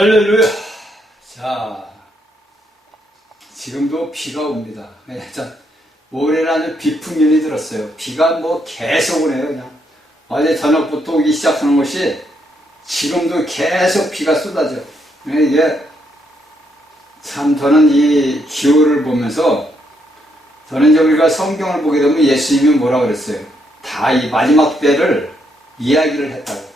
할렐루야. 자, 지금도 비가 옵니다. 자, 올해는 아주 비풍년이 들었어요. 비가 뭐 계속 오네요. 그냥 어제 저녁부터 오기 시작하는 것이 지금도 계속 비가 쏟아져. 이게 참 저는 이 기후를 보면서 저는 이제 우리가 성경을 보게 되면 예수님이 뭐라고 그랬어요? 다 이 마지막 때를 이야기를 했다고.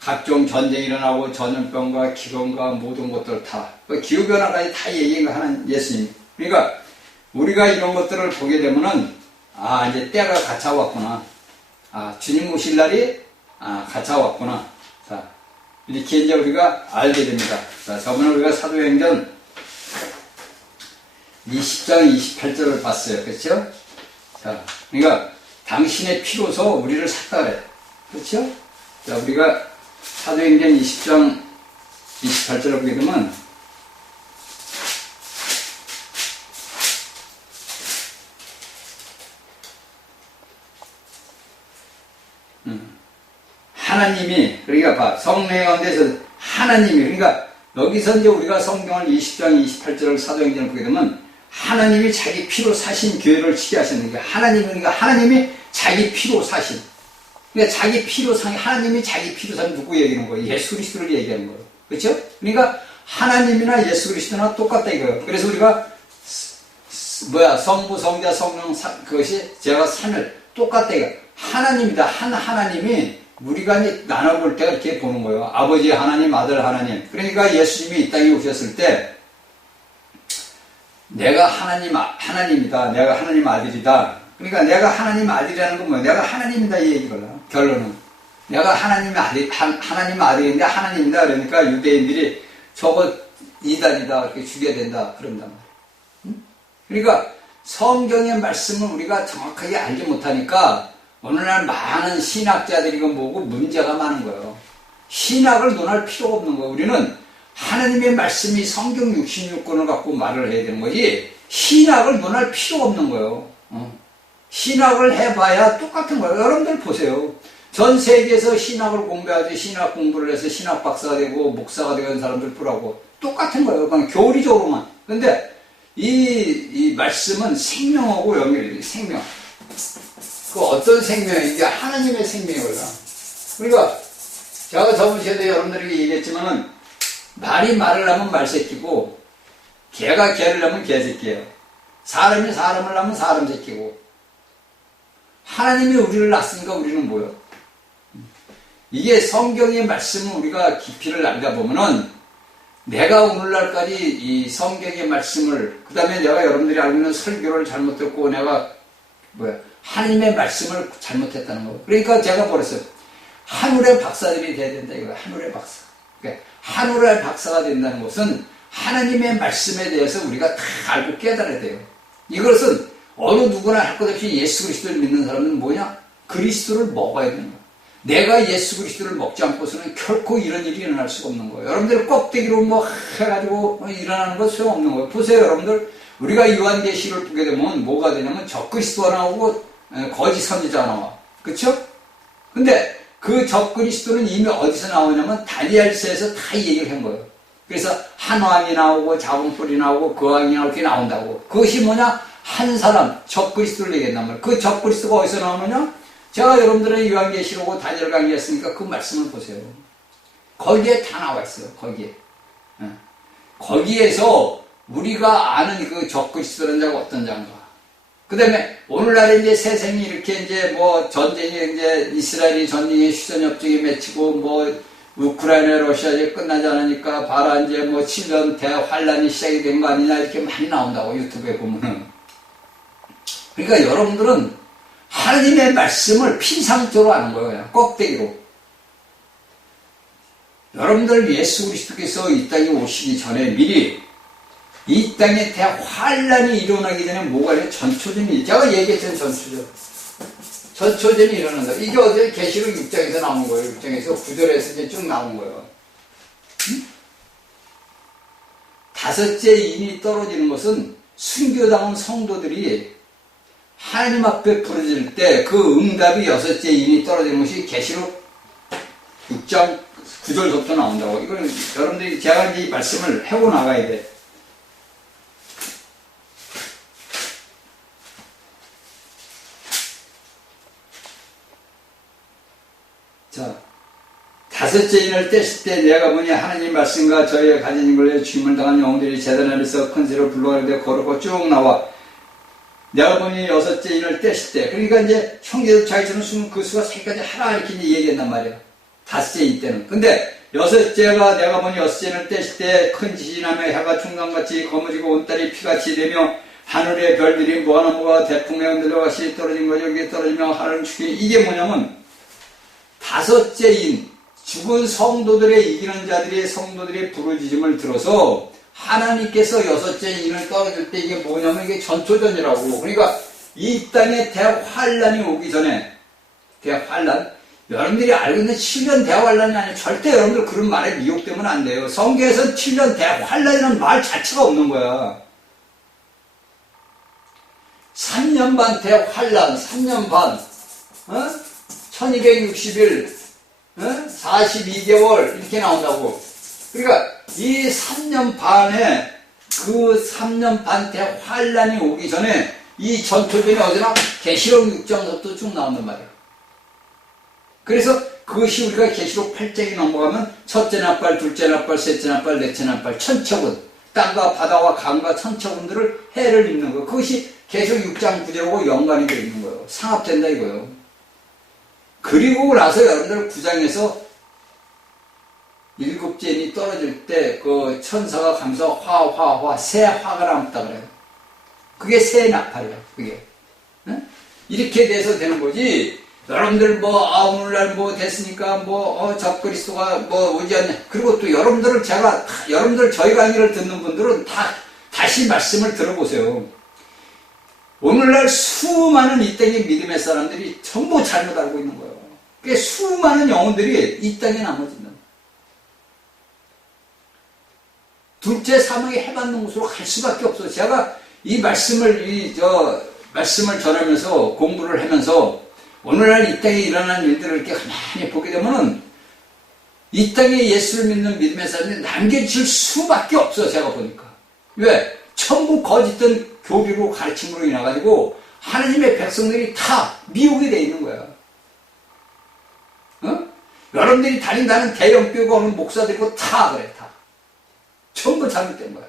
각종 전쟁이 일어나고 전염병과 기근과 모든 것들 다 기후변화까지 다 얘기하는 예수님. 그러니까 우리가 이런 것들을 보게 되면은 이제 때가 갇혀왔구나. 주님 오실 날이 갇혀왔구나. 자, 이렇게 이제 우리가 알게 됩니다. 자, 저번에 우리가 사도행전 20장 28절을 봤어요. 그렇죠? 자, 그러니까 당신의 피로서 우리를 샀다 그래. 그렇죠? 자, 우리가 사도행전 20장 28절을 보게 되면 하나님이, 그러니까 봐, 성령 가운데서 하나님이, 그러니까 여기서 이제 우리가 성경을 20장 28절을 사도행전을 보게 되면 하나님이 자기 피로 사신 교회를 치게 하셨는 게 그러니까 하나님이 자기 피로 사신. 그러니까 자기 피로 상, 하나님이 자기 피로 상 누구 얘기하는 거예요? 예수 그리스도를 얘기하는 거예요. 그렇죠? 그러니까 하나님이나 예수 그리스도나 똑같다 이거예요. 그래서 우리가 성부, 성자, 성령 그것이 제가 산을 똑같다 이거. 하나님이다. 하나님이 우리가 나눠볼 때가 이렇게 보는 거예요. 아버지 하나님, 아들 하나님. 그러니까 예수님이 이 땅에 오셨을 때 내가 하나님이다. 내가 하나님 아들이다. 그러니까 내가 하나님 아들이라는 건 뭐야? 내가 하나님이다 이 얘기거든. 결론은 내가 하나님 아들인데 하나님이다. 그러니까 유대인들이 저거 이단이다 이렇게 죽여야 된다 그런단 말이야. 응? 그러니까 성경의 말씀을 우리가 정확하게 알지 못하니까 오늘날 많은 신학자들이 뭐고 문제가 많은 거예요. 신학을 논할 필요가 없는 거예요. 우리는 하나님의 말씀이 성경 66권을 갖고 말을 해야 되는 거지 신학을 논할 필요가 없는 거예요. 신학을 해봐야 똑같은 거예요. 여러분들 보세요. 전 세계에서 신학을 공부하지 신학 공부를 해서 신학 박사가 되고 목사가 되는 사람들 보라고 똑같은 거예요. 그냥 교리적으로만. 근데 이 말씀은 생명하고 연결이 돼요. 생명. 그 어떤 생명이 이게 하나님의 생명이거든. 그러니까 제가 저번 시간에 여러분들에게 얘기했지만은 말이 말을 하면 말새끼고 개가 개를 하면 개새끼예요. 사람이 사람을 하면 사람 새끼고 하나님이 우리를 낳았으니까 우리는 뭐예요? 이게 성경의 말씀을 우리가 깊이를 알아보면은 내가 오늘날까지 이 성경의 말씀을 그 다음에 내가 여러분들이 알고 있는 설교를 잘못했고 내가 하나님의 말씀을 잘못했다는 거예요. 그러니까 제가 버렸어요. 하늘의 박사들이 돼야 된다 이거예요. 하늘의 박사. 그러니까 하늘의 박사가 된다는 것은 하나님의 말씀에 대해서 우리가 다 알고 깨달아야 돼요. 이것은 어느 누구나 할 것 없이 예수 그리스도를 믿는 사람은 뭐냐? 그리스도를 먹어야 되는 거예요. 내가 예수 그리스도를 먹지 않고서는 결코 이런 일이 일어날 수가 없는 거예요. 여러분들 꼭대기로 해가지고 일어나는 거 소용없는 거예요. 보세요 여러분들. 우리가 요한계시를 보게 되면 뭐가 되냐면 적그리스도가 나오고 거짓 선지자가 나와. 그쵸? 근데 그 적그리스도는 이미 어디서 나오냐면 다니엘서에서 다 얘기를 한 거예요. 그래서 한 왕이 나오고 작은 뿔이 나오고 그 왕이 이렇게 나온다고. 그것이 뭐냐? 한 사람 적그리스도를 얘기한단 말이에요. 그 적그리스도가 어디서 나오느냐? 제가 여러분들의 요한계시록고 다니엘 강의했으니까 그 말씀을 보세요. 거기에 다 나와 있어요. 거기에. 거기에서 우리가 아는 그 적그리스도라는 자가 어떤 자인가. 그 다음에 오늘날에 이제 세상이 이렇게 이제 전쟁이 이제 이스라엘이 전쟁에 휴전협정에 맺히고 우크라이나 러시아 이제 끝나지 않으니까 봐라 이제 7년 대환란이 시작이 된 거 아니냐 이렇게 많이 나온다고 유튜브에 보면은. 그러니까 여러분들은 하나님의 말씀을 피상적으로 아는 거예요. 그냥 꼭대기로. 여러분들 예수 그리스도께서 이 땅에 오시기 전에 미리 이 땅에 대환란이 일어나기 전에 뭐가 있냐? 전초전이, 제가 얘기했던 전초전이 일어난다. 이게 어제 계시록 6장에서 나온 거예요. 6장에서 9절에서 이제 쭉 나온 거예요. 다섯째 인이 떨어지는 것은 순교당한 성도들이 하나님 앞에 부르짖을 때 그 응답이 여섯째 인이 떨어지는 것이 계시록 6장 9절부터 나온다고. 이걸 여러분들이 제가 이 말씀을 해고 나가야 돼. 자, 다섯째 인을 떼실 때 내가 보니 하나님 말씀과 저희의 가진 걸로 죽임을 당한 영혼들이 제단 아래서 큰 소리로 불러가는데 걸었고 쭉 나와. 내가 보니 여섯째 인을 떼실 때, 그러니까 이제 형제들 자기처럼 숨은 그 수가 세까지 하나 이렇게 얘기했단 말이야. 다섯째 인 때는. 근데 여섯째가 내가 보니 여섯째 인을 떼실 때 큰 지진이 나며 해가 중간같이 거머지고 온달이 피같이 되며 하늘의 별들이 뭐하나 뭐가 대풍에 흔들려 같이 떨어진 거죠. 여기에 떨어지며 하늘은 죽이. 이게 뭐냐면 다섯째 인, 죽은 성도들의 이기는 자들이 성도들의 부르짖음을 들어서 하나님께서 여섯째 인을 떨어질 때 이게 뭐냐면 이게 전초전이라고. 그러니까 이 땅에 대환란이 오기 전에, 대환란, 여러분들이 알고 있는 7년 대환란이 아니에요. 절대 여러분들 그런 말에 미혹되면 안 돼요. 성경에서는 7년 대환란이라는 말 자체가 없는 거야. 3년 반 대환란, 3년 반, 1260일, 42개월 이렇게 나온다고. 그러니까 이 3년 반에 그 3년 반 대환란이 오기 전에 이 전초전이 어디나 계시록 6장부터 쭉 나온단 말이야. 그래서 그것이 우리가 계시록 8장이 넘어가면 첫째 나팔, 둘째 나팔, 셋째 나팔, 넷째 나팔, 천처분, 땅과 바다와 강과 천처분들을 해를 입는 거. 그것이 계시록 6장 9절하고 연관이 되어 있는 거예요. 상합된다 이거예요. 그리고 나서 여러분들 9장에서 일곱째 인이 떨어질 때 그 천사가 가면서 화, 새 화가 남았다 그래요. 그게 새 나팔이야, 그게. 응? 이렇게 돼서 되는 거지. 여러분들 오늘날 됐으니까 적그리스도가 오지 않냐. 그리고 또 여러분들을 여러분들 저희 강의를 듣는 분들은 다시 말씀을 들어보세요. 오늘날 수많은 이 땅의 믿음의 사람들이 전부 잘못 알고 있는 거예요. 꽤 수많은 영혼들이 이 땅에 남아진다. 둘째 사망의 해받는 곳으로 갈 수밖에 없어요. 제가 이 말씀을 전하면서 공부를 하면서 오늘날 이 땅에 일어난 일들을 이렇게 가만히 보게 되면은 이 땅에 예수를 믿는 믿음의 사람들이 남겨질 수밖에 없어요. 제가 보니까. 왜? 전부 거짓된 교리로 가르침으로 인해가지고 하나님의 백성들이 다 미혹이 되어 있는 거야. 여러분들이 다닌다는 대형교회 오는 목사들이고 다 그래, 다. 전부 잘못된 거야.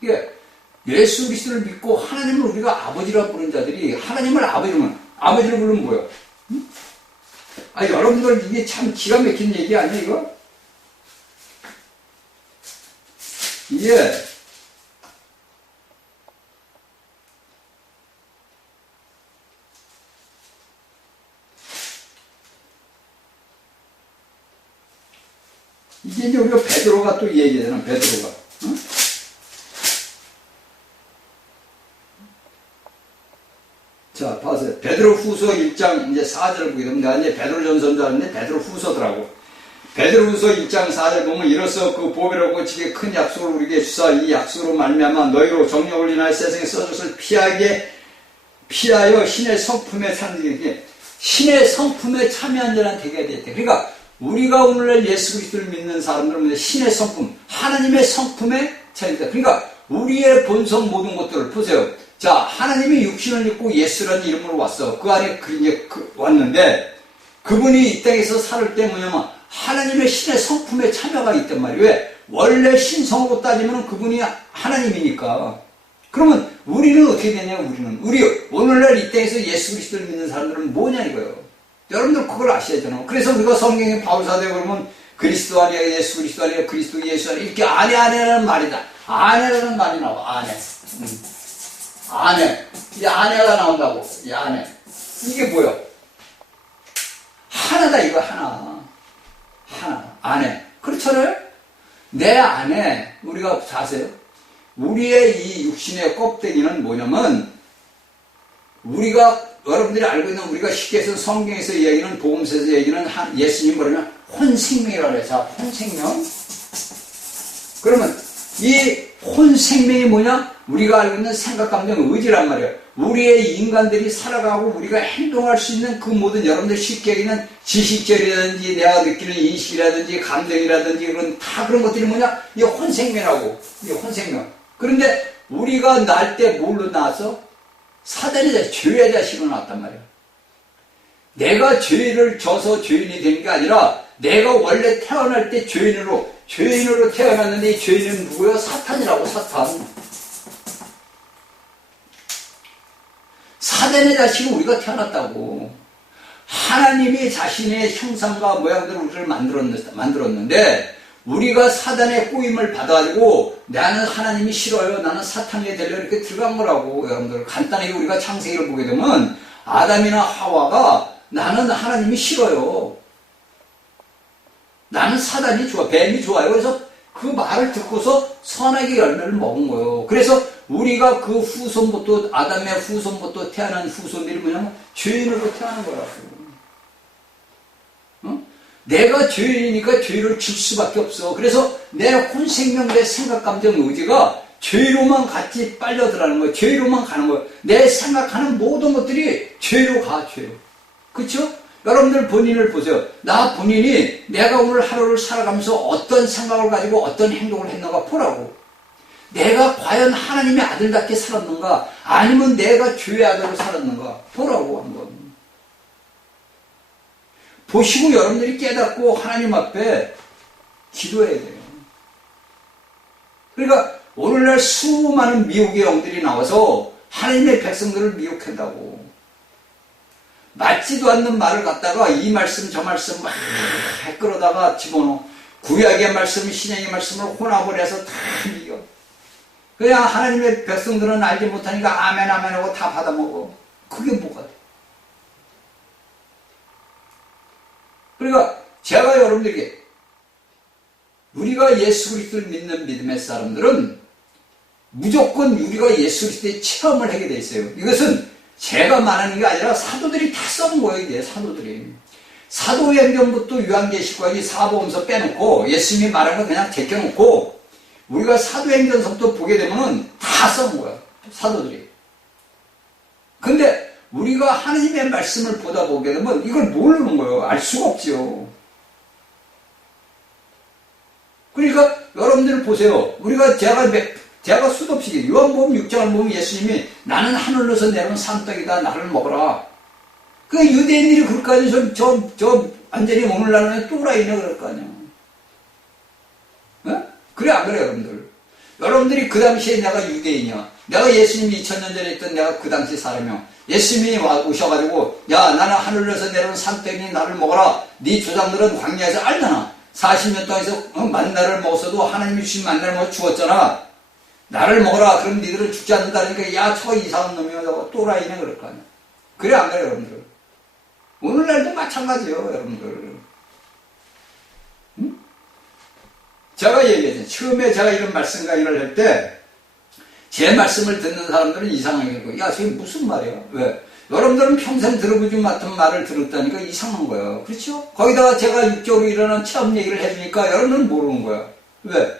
이게 예수 그리스도를 믿고 하나님을 우리가 아버지라 부르는 자들이 하나님을 아버지로 부르면 뭐야? 응? 여러분들 이게 참 기가 막힌 얘기 아니야 이거? 이게 이제 우리가 베드로가 또 얘기하잖아. 베드로가. 응? 자, 봐세요. 베드로 후서 1장 이제 4절 보게 되면 내가 이제 베드로 전서인 줄 알았는데 베드로 후서더라고. 베드로 후서 1장 4절 보면 이로써 그 보배롭고 지게 큰 약속을 우리에게 주사 이 약속으로 말미암아 너희로 정력을 인하여 세상에 써줬을 피하여 신의 성품에 참여하게 신의 성품에 참여한 자는 되게 되었대. 그러니까 우리가 오늘날 예수 그리스도를 믿는 사람들은 신의 성품, 하나님의 성품에 참여했다. 그러니까 우리의 본성 모든 것들을 보세요. 자, 하나님이 육신을 입고 예수라는 이름으로 왔어. 그 안에 왔는데 그분이 이 땅에서 살을 때 뭐냐면 하나님의 신의 성품에 참여가 있단 말이에요. 왜? 원래 신성으로 따지면 그분이 하나님이니까. 그러면 우리는 어떻게 되냐? 우리 오늘날 이 땅에서 예수 그리스도를 믿는 사람들은 뭐냐 이거예요. 여러분들 그걸 아셔야잖아요. 그래서 우리가 성경에 바울사도에 보면 그리스도 아니야, 예수 그리스도 아니야, 그리스도 예수 아니야 이렇게 아내라는 말이다. 아내라는 말이 나와. 아내. 이 아내가 나온다고. 이 아내. 이게 뭐야? 하나다 이거 하나. 아내. 그렇잖아요? 내 안에 우리가 자세요. 우리의 이 육신의 껍데기는 뭐냐면 우리가 여러분들이 알고 있는 우리가 쉽게 해서 성경에서 이야기는 복음서에서 얘기는 예수님 뭐냐면 혼생명이라고 해요. 자, 혼생명. 그러면 이 혼생명이 뭐냐? 우리가 알고 있는 생각, 감정, 의지란 말이에요. 우리의 인간들이 살아가고 우리가 행동할 수 있는 그 모든 여러분들 쉽게 얘기하는 지식적이라든지 내가 느끼는 인식이라든지 감정이라든지 그런 것들이 뭐냐? 이게 혼생명이라고. 이게 혼생명. 그런데 우리가 날 때 뭘로 나왔어? 사단의 자식, 죄의 자식으로 나왔단 말이에요. 내가 죄를 져서 죄인이 된 게 아니라 내가 원래 태어날 때 죄인으로 태어났는데 이 죄인은 누구예요? 사탄이라고. 사단의 자식이 우리가 태어났다고. 하나님이 자신의 형상과 모양대로 우리를 만들었는데 우리가 사단의 꼬임을 받아가지고 나는 하나님이 싫어요, 나는 사탄이 되려 이렇게 들어간 거라고. 여러분들 간단하게 우리가 창세기를 보게 되면 아담이나 하와가 나는 하나님이 싫어요, 나는 사단이 좋아, 뱀이 좋아요. 그래서 그 말을 듣고서 선악의 열매를 먹은 거예요. 그래서 우리가 그 후손부터, 아담의 후손부터 태어난 후손들이 뭐냐면 죄인으로 태어난 거라고. 응? 내가 죄인이니까 죄를 질 수밖에 없어. 그래서 내 혼생명, 내 생각, 감정, 의지가 죄로만 같이 빨려들어가는 거예요. 죄로만 가는 거예요. 내 생각하는 모든 것들이 죄로 가, 죄로. 그쵸? 여러분들 본인을 보세요. 나 본인이 내가 오늘 하루를 살아가면서 어떤 생각을 가지고 어떤 행동을 했는가 보라고. 내가 과연 하나님의 아들답게 살았는가, 아니면 내가 죄의 아들로 살았는가 보라고 한번. 보시고 여러분들이 깨닫고 하나님 앞에 기도해야 돼요. 그러니까 오늘날 수많은 미혹의 영들이 나와서 하나님의 백성들을 미혹한다고. 맞지도 않는 말을 갖다가 이 말씀 저 말씀 막 끌어다가 집어넣어. 구약의 말씀, 신약의 말씀을 혼합을 해서 다 이겨. 그냥 하나님의 백성들은 알지 못하니까 아멘 아멘 하고 다 받아먹어. 그게 뭐가 돼? 그러니까 제가 여러분들에게, 우리가 예수 그리스도를 믿는 믿음의 사람들은 무조건 우리가 예수 그리스도의 체험을 하게 돼 있어요. 이것은 제가 말하는 게 아니라 사도들이 다 써놓은 거예요. 이게 사도들이. 사도행전부터 요한계시록까지 사복음서 빼놓고 예수님이 말한 거 그냥 제껴놓고 우리가 사도행전서부터 보게 되면은 다 써놓은 거야, 사도들이. 근데 우리가 하나님의 말씀을 보다 보게 되면 이걸 모르는 거예요. 알 수가 없지요. 그러니까 여러분들 보세요. 제가 수도 없이 요한복음 6장을 보면 예수님이 나는 하늘로서 내려온 산떡이다, 나를 먹어라. 그 유대인들이 그럴까지 저 완전히 오늘날은 또라이네 그럴 거 아니야. 네? 그래 안 그래 여러분들? 여러분들이 그 당시에 내가 유대인이야. 내가 예수님이 2000년 전에 있던 내가 그 당시 사람이야. 예수님이 오셔가지고 야 나는 하늘에서 내려온 산떡이니 나를 먹어라. 네 조상들은 광야에서 알잖아. 40년 동안에서 만나를 먹었어도 하나님이 주신 만나를 먹어 죽었잖아. 나를 먹어라. 그럼 니들은 죽지 않는다니까 야 저 이상한 놈이야, 저거 또라이네 그럴 거 아니야. 그래 안 그래 여러분들? 오늘날도 마찬가지예요 여러분들. 응? 제가 얘기했죠. 처음에 제가 이런 말씀 강의를 할 때 제 말씀을 듣는 사람들은 이상하게 그러고 야 저게 무슨 말이야? 왜? 여러분들은 평생 들어보지 못한 말을 들었다니까 이상한 거예요. 그렇죠? 거기다가 제가 육적으로 일어난 체험 얘기를 해주니까 여러분들은 모르는 거야. 왜?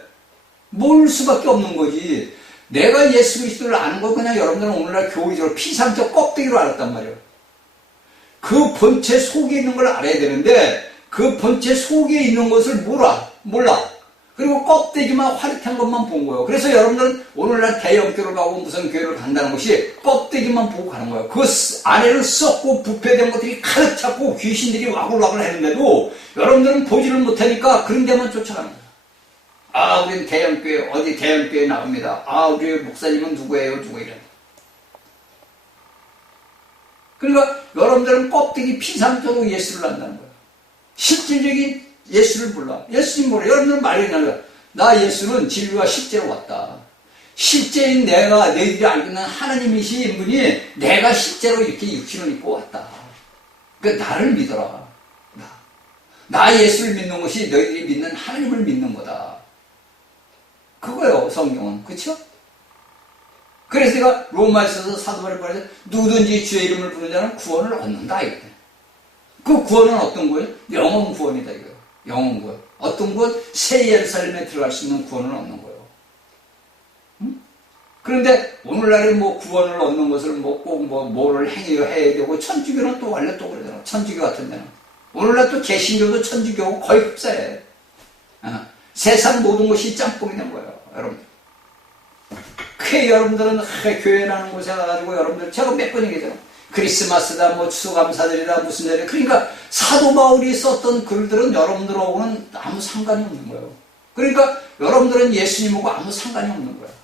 모를 수밖에 없는 거지. 내가 예수 그리스도를 아는 거 그냥 여러분들은 오늘날 교리적으로 피상적 껍데기로 알았단 말이에요. 그 본체 속에 있는 걸 알아야 되는데 그 본체 속에 있는 것을 몰라. 그리고 껍데기만 화려한 것만 본 거예요. 그래서 여러분들은 오늘날 대형교를 가고 무슨 교회를 간다는 것이 껍데기만 보고 가는 거예요. 그 안에는 썩고 부패된 것들이 가득 찼고 귀신들이 와글와글 했는데도 여러분들은 보지를 못하니까 그런 데만 쫓아가는 거예요. 아, 우리는 대형교회, 어디 대형교회 나옵니다. 아, 우리 목사님은 누구예요? 이래. 그러니까 여러분들은 껍데기 피상적으로 예수를 안다는 거예요. 실질적인 예수를 몰라. 예수님 몰라. 여러분들은 말이 나요. 나 예수는 진리와 실제로 왔다. 실제인 내가 너희들이 알고 있는 하나님이신 분이 내가 실제로 이렇게 육신을 입고 왔다. 그러니까 나를 믿어라. 나 예수를 믿는 것이 너희들이 믿는 하나님을 믿는 거다. 그거예요 성경은. 그렇죠? 그래서 내가 로마에서 사도 바울이 말해서 누구든지 주의 이름을 부르는 자는 구원을 얻는다 이거예요. 그 구원은 어떤 거예요? 영원 구원이다 이거예요. 영원 구원. 어떤 구원? 새 예루살렘에 들어갈 수 있는 구원을 얻는 거예요. 그런데 오늘날에 뭐 구원을 얻는 것을 뭐 꼭 뭐를 해야 되고 천주교는 또 원래 또 그러잖아. 천주교 같은 데는. 오늘날 또 개신교도 천주교고 거의 흡사해. 세상 모든 것이 짬뽕이 된 거예요, 여러분. 여러분들은 교회라는 곳에 가가지고 여러분들 제가 몇 번 얘기했잖아요. 크리스마스다, 뭐 추수감사절이다, 무슨 일이다. 그러니까 사도 바울이 썼던 글들은 여러분들하고는 아무 상관이 없는 거예요. 그러니까 여러분들은 예수님하고 아무 상관이 없는 거예요.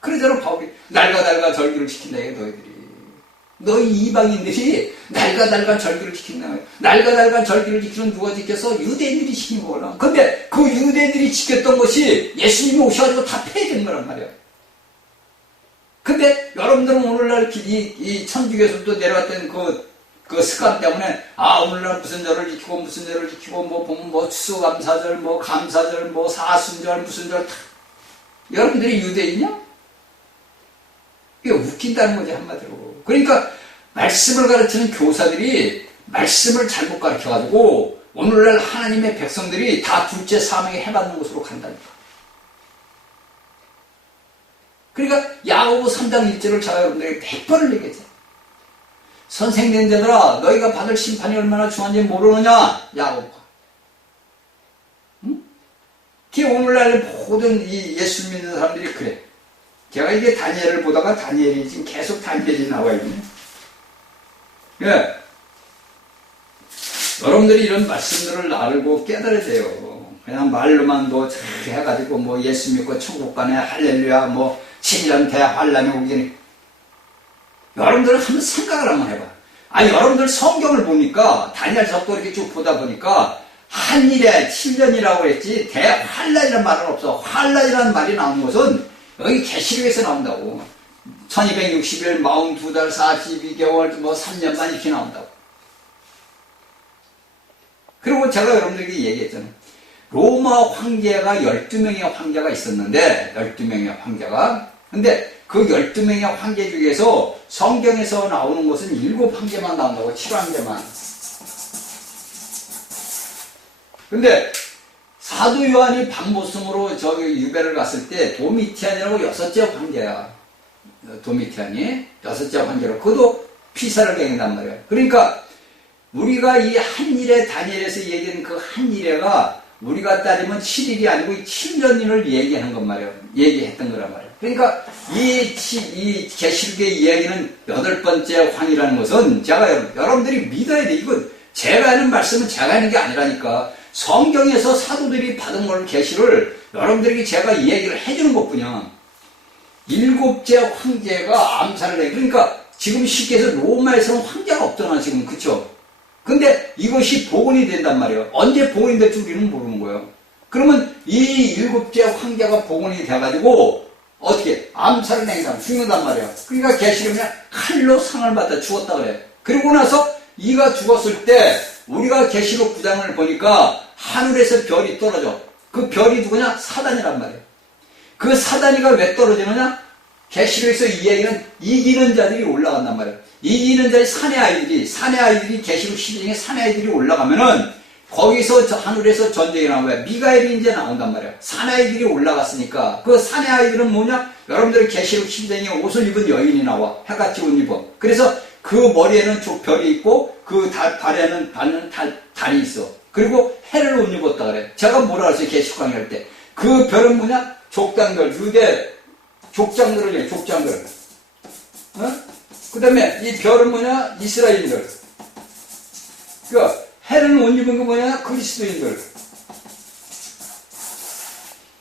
그러잖아, 바울이. 날가 절기를 지킨다, 이게 너희들이. 너희 이방인들이 날가 절기를 지킨다. 날가 절기를 지키는 누가 지켜서 유대인들이 지킨 거구나. 근데 그 유대인들이 지켰던 것이 예수님이 오셔가지고 다 폐해진 거란 말이야. 근데 여러분들은 오늘날 이 천주교에서부터 내려왔던 그 습관 때문에 오늘날 무슨 절을 지키고 무슨 절을 지키고 뭐 보면 뭐 추수감사절 뭐 감사절 뭐 사순절 무슨 절 다 여러분들이 유대인이냐? 이게 웃긴다는 거지 한마디로. 그러니까 말씀을 가르치는 교사들이 말씀을 잘못 가르쳐가지고 오늘날 하나님의 백성들이 다 둘째 사명에 해받는 곳으로 간다니까. 그러니까 야고보 3장 1절을 제가 여러분들에게 100번을 얘기했잖아요. 선생님들아 너희가 받을 심판이 얼마나 중요한지 모르느냐 야고보가. 응? 그게 오늘날 모든 이 예수 믿는 사람들이 그래. 제가 이게 다니엘을 보다가 다니엘이 지금 계속 다니엘이 나와 있네. 예. 여러분들이 이런 말씀들을 알고 깨달아야 돼요. 그냥 말로만 뭐 해가지고 뭐 예수 믿고 천국 가네 할렐루야 뭐 7년 대 환란이 오기니 여러분들은 한번 생각을 한번 해봐. 여러분들 성경을 보니까 다니엘서도 이렇게 쭉 보다 보니까 한일에 7년이라고 했지 대환란이라는 말은 없어. 환란이라는 말이 나온 것은 여기 계시록에서 나온다고. 1260일 42달 42개월 뭐 3년만 이렇게 나온다고. 그리고 제가 여러분들에게 얘기했잖아요. 로마 황제가 12명의 황제가 있었는데 12명의 황제가 근데 그 12명의 황제 중에서 성경에서 나오는 것은 7황제만 나온다고. 7황제만. 근데 사도 요한이 박모성으로 저기 유배를 갔을 때 도미티안이라고 6째 황제야. 도미티안이 6째 황제로. 그도 피사를 경인단 말이야. 그러니까 우리가 이 한일에 다니엘에서 얘기하는 그 한일에가 우리가 따지면 7일이 아니고 7년을 얘기하는 것 말이야. 얘기했던 거란 말이야. 그러니까 이 계시록의 이야기는 8번째 황이라는 것은 제가 여러분들이 믿어야 돼. 이건 제가 하는 말씀은 제가 하는 게 아니라니까. 성경에서 사도들이 받은 걸 계시를 여러분들에게 제가 이 얘기를 해주는 것뿐이야. 7째 황제가 암살을 해. 그러니까 지금 쉽게 해서 로마에서는 황제가 없잖아 지금. 그쵸? 근데 이것이 복원이 된단 말이에요. 언제 복원이 될지 우리는 모르는 거예요. 그러면 이 7째 황제가 복원이 돼가지고 어떻게 암살을 내다 죽는단 말이에요. 그러니까 계시록에 칼로 상을 받아 죽었다 그래. 그리고 나서 이가 죽었을 때 우리가 계시록 9장을 보니까 하늘에서 별이 떨어져. 그 별이 누구냐? 사단이란 말이에요. 그 사단이가 왜 떨어지느냐? 계시록에서 이 얘기는 이기는 자들이 올라간단 말이에요. 이기는 자의 사내 아이들이 계시록 12장에 사내 아이들이 올라가면은 거기서 하늘에서 전쟁이 나온 거야. 미가엘이 이제 나온단 말이야. 사내 아이들이 올라갔으니까 그 사내 아이들은 뭐냐? 여러분들 계시록 12장에 옷을 입은 여인이 나와. 해같이 옷 입어. 그래서 그 머리에는 별이 있고 그 발에는 달이 있어. 그리고 해를 옷 입었다 그래. 제가 뭐라 그랬어요? 계시록 강의할 때. 그 별은 뭐냐? 족장들, 유대 족장들을 해. 족장들. 그 다음에 이 별은 뭐냐? 이스라엘인들. 그러니까 해를 옷 입은 게 뭐냐? 그리스도인들.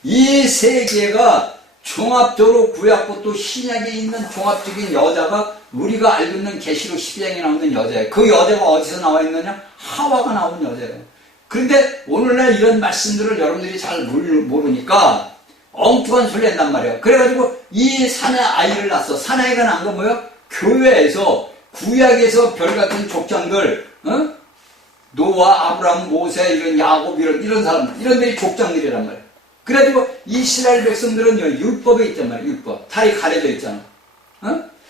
이 세 개가 종합적으로 구약과 또 신약에 있는 종합적인 여자가 우리가 알고 있는 계시록 12장에 나오는 여자예요. 그 여자가 어디서 나와 있느냐? 하와가 나온 여자예요. 그런데 오늘날 이런 말씀들을 여러분들이 잘 모르니까 엉뚱한 소리 한단 말이에요. 그래가지고 이 사내 아이를 낳았어. 사내 아이가 낳은 건 뭐예요? 교회에서 구약에서 별같은 족장들, 노아, 아브라함, 모세, 이런 야곱 이런 사람들, 이런 들이 족장들이란 말이에요. 그래가지고 이스라엘 백성들은 율법에 있단 말이에요. 율법. 달이 가려져 있잖아.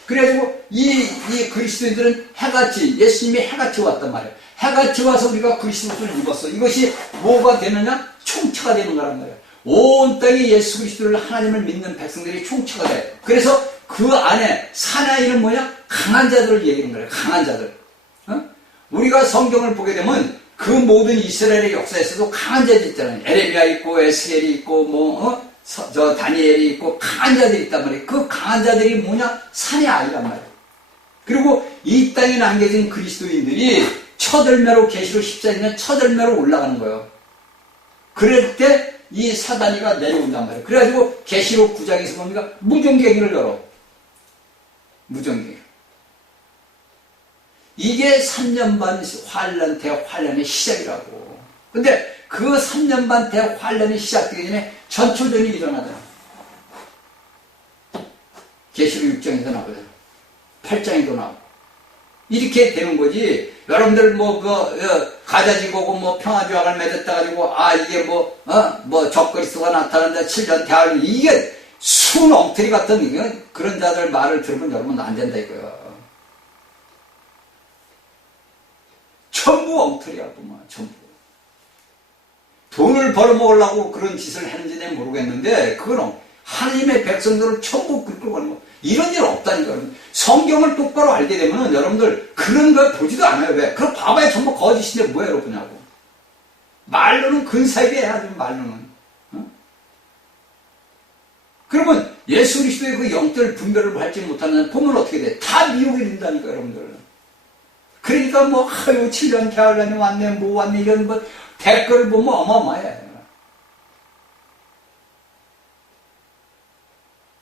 그래가지고 이 그리스도인들은 해같이, 예수님이 해같이 왔단 말이에요. 해같이 와서 우리가 그리스도 옷을 입었어. 이것이 뭐가 되느냐? 총체가 되는 거란 말이에요. 온 땅이 예수 그리스도를 하나님을 믿는 백성들이 총체가 돼. 그래서 그 안에 사나이는 뭐냐? 강한 자들을 얘기하는 거예요. 강한 자들. 우리가 성경을 보게 되면 그 모든 이스라엘의 역사에서도 강한 자들이 있잖아요. 에레미야 있고 에스겔이 있고 다니엘이 있고 강한 자들이 있단 말이에요. 그 강한 자들이 뭐냐? 산의 아이란 말이에요. 그리고 이 땅에 남겨진 그리스도인들이 첫 열매로 계시록 14년 첫 열매로 올라가는 거예요. 그럴 때 이 사단이가 내려온단 말이에요. 그래가지고 계시록 9장에서 뭡니까? 무전객기를 열어. 무전객기. 이게 3년 반 환란 대환란의 시작이라고. 근데 그 3년 반 대환란이 시작되기 전에 전초전이 일어나잖아. 계시록 6장에서 나오거든. 8장에도 나오고. 이렇게 되는 거지. 여러분들 가자지고고 평화조약을 맺었다가지고 이게 적그리스도가 나타난다 7년 대환란 이게 순 엉터리 같은 그런 자들 말을 들으면 여러분 안 된다 이거야. 전부 엉터리야, 전부. 돈을 벌어먹으려고 그런 짓을 했는지 내가 모르겠는데, 그거는 하나님의 백성들을 전부 끌고 가는 거. 이런 일 없다니까, 여러분. 성경을 똑바로 알게 되면 여러분들 그런 걸 보지도 않아요. 왜? 그럼 봐봐야 전부 거짓인데 뭐예요, 여러분하고. 말로는 근사하게 해야지, 말로는. 그러면 예수 그리스도의 그 영적 분별을 밟지 못하는 보면 어떻게 돼? 다 미혹이 된다니까, 여러분들. 그러니까 7년 개월간이 왔네, 뭐 왔네, 이런 댓글을 보면 어마어마해.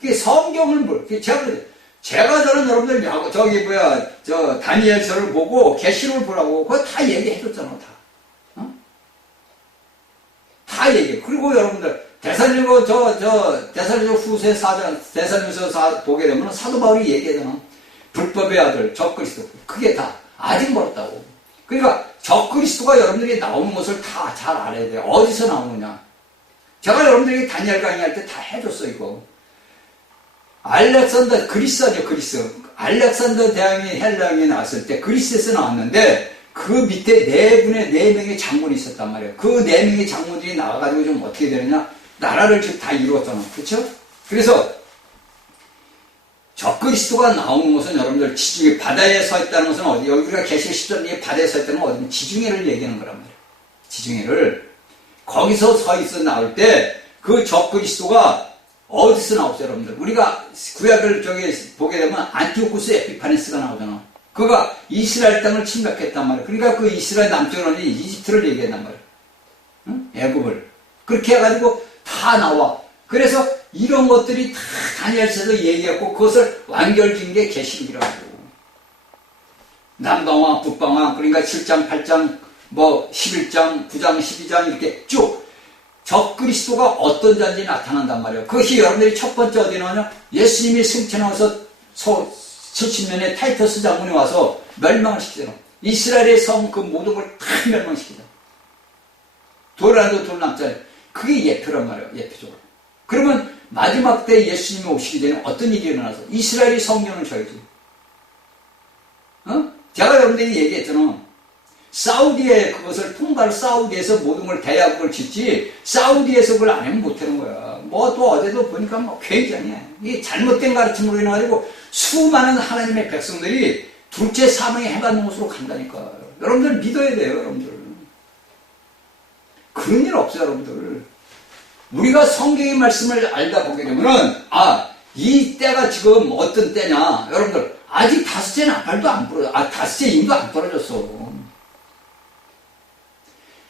그게 성경을 제가 저는 여러분들, 다니엘서를 보고, 계시록을 보라고, 그거 다 얘기해줬잖아, 다. 다 얘기해. 그리고 여러분들, 데살로니가 후세 4장, 데살로니가서 보게 되면 사도 바울이 얘기하잖아. 불법의 아들, 적그리스도. 그게 다. 아직 멀었다고. 그러니까 적그리스도가 여러분들이 나오는 것을 다 잘 알아야 돼요. 어디서 나오느냐. 제가 여러분들에게 다니엘 강의할 때 다 해줬어 이거. 알렉산더 그리스죠. 그리스. 알렉산더 대왕이 헬라왕이 나왔을 때 그리스에서 나왔는데 그 밑에 네 명의 장군이 있었단 말이에요. 그 4명의 장군들이 나와가지고 좀 어떻게 되느냐. 나라를 지금 다 이루었잖아. 그렇죠? 그래서 적그리스도가 나오는 것은 여러분들 지중해 바다에 서 있다는 것은 어디? 여기 우리가 계시록 10장 바다에 서 있다는 건 어디? 지중해를 얘기하는 거란 말이에요. 지중해를 거기서 서 있어 나올 때 그 적그리스도가 어디서 나오죠, 여러분들? 우리가 구약을 보게 되면 안티오쿠스 에피파네스가 나오잖아. 그가 이스라엘 땅을 침략했단 말이에요. 그러니까 그 이스라엘 남쪽으로는 이집트를 얘기한단 말이에요. 응? 애굽을. 그렇게 해가지고 다 나와. 그래서 이런 것들이 다 다니엘서도 얘기했고 그것을 완결진 게 계시록이라고. 남방왕, 북방왕, 그러니까 7장, 8장, 11장, 9장, 12장 이렇게 쭉 적그리스도가 어떤 자인지 나타난단 말이에요. 그것이 여러분들이 첫 번째 어디 나오냐? 예수님이 승천해 와서 70년에 타이터스 장군이 와서 멸망을 시키잖아. 이스라엘의 성 그 모든 걸 다 멸망시키잖아. 돌 안도 돌 남자니. 그게 예표란 말이에요. 예표적으로. 그러면 마지막 때 예수님이 오시기 전에 어떤 일이 일어나서 이스라엘이 성경을 줘야지. 제가 여러분들이 얘기했잖아. 사우디에 그것을 통과를 사우디에서 모든 걸 대약국을 짓지 사우디에서 그걸 안 하면 못하는 거야. 또 어제도 보니까 굉장해. 이게 잘못된 가르침으로 인해가지고 수많은 하나님의 백성들이 둘째 사망의 해받는 곳으로 간다니까. 여러분들 믿어야 돼요, 여러분들. 그런 일 없어요, 여러분들. 우리가 성경의 말씀을 알다 보게 되면은, 이 때가 지금 어떤 때냐. 여러분들, 아직 다섯째 나팔도 안 부러져. 다섯째 인도 안 떨어졌어.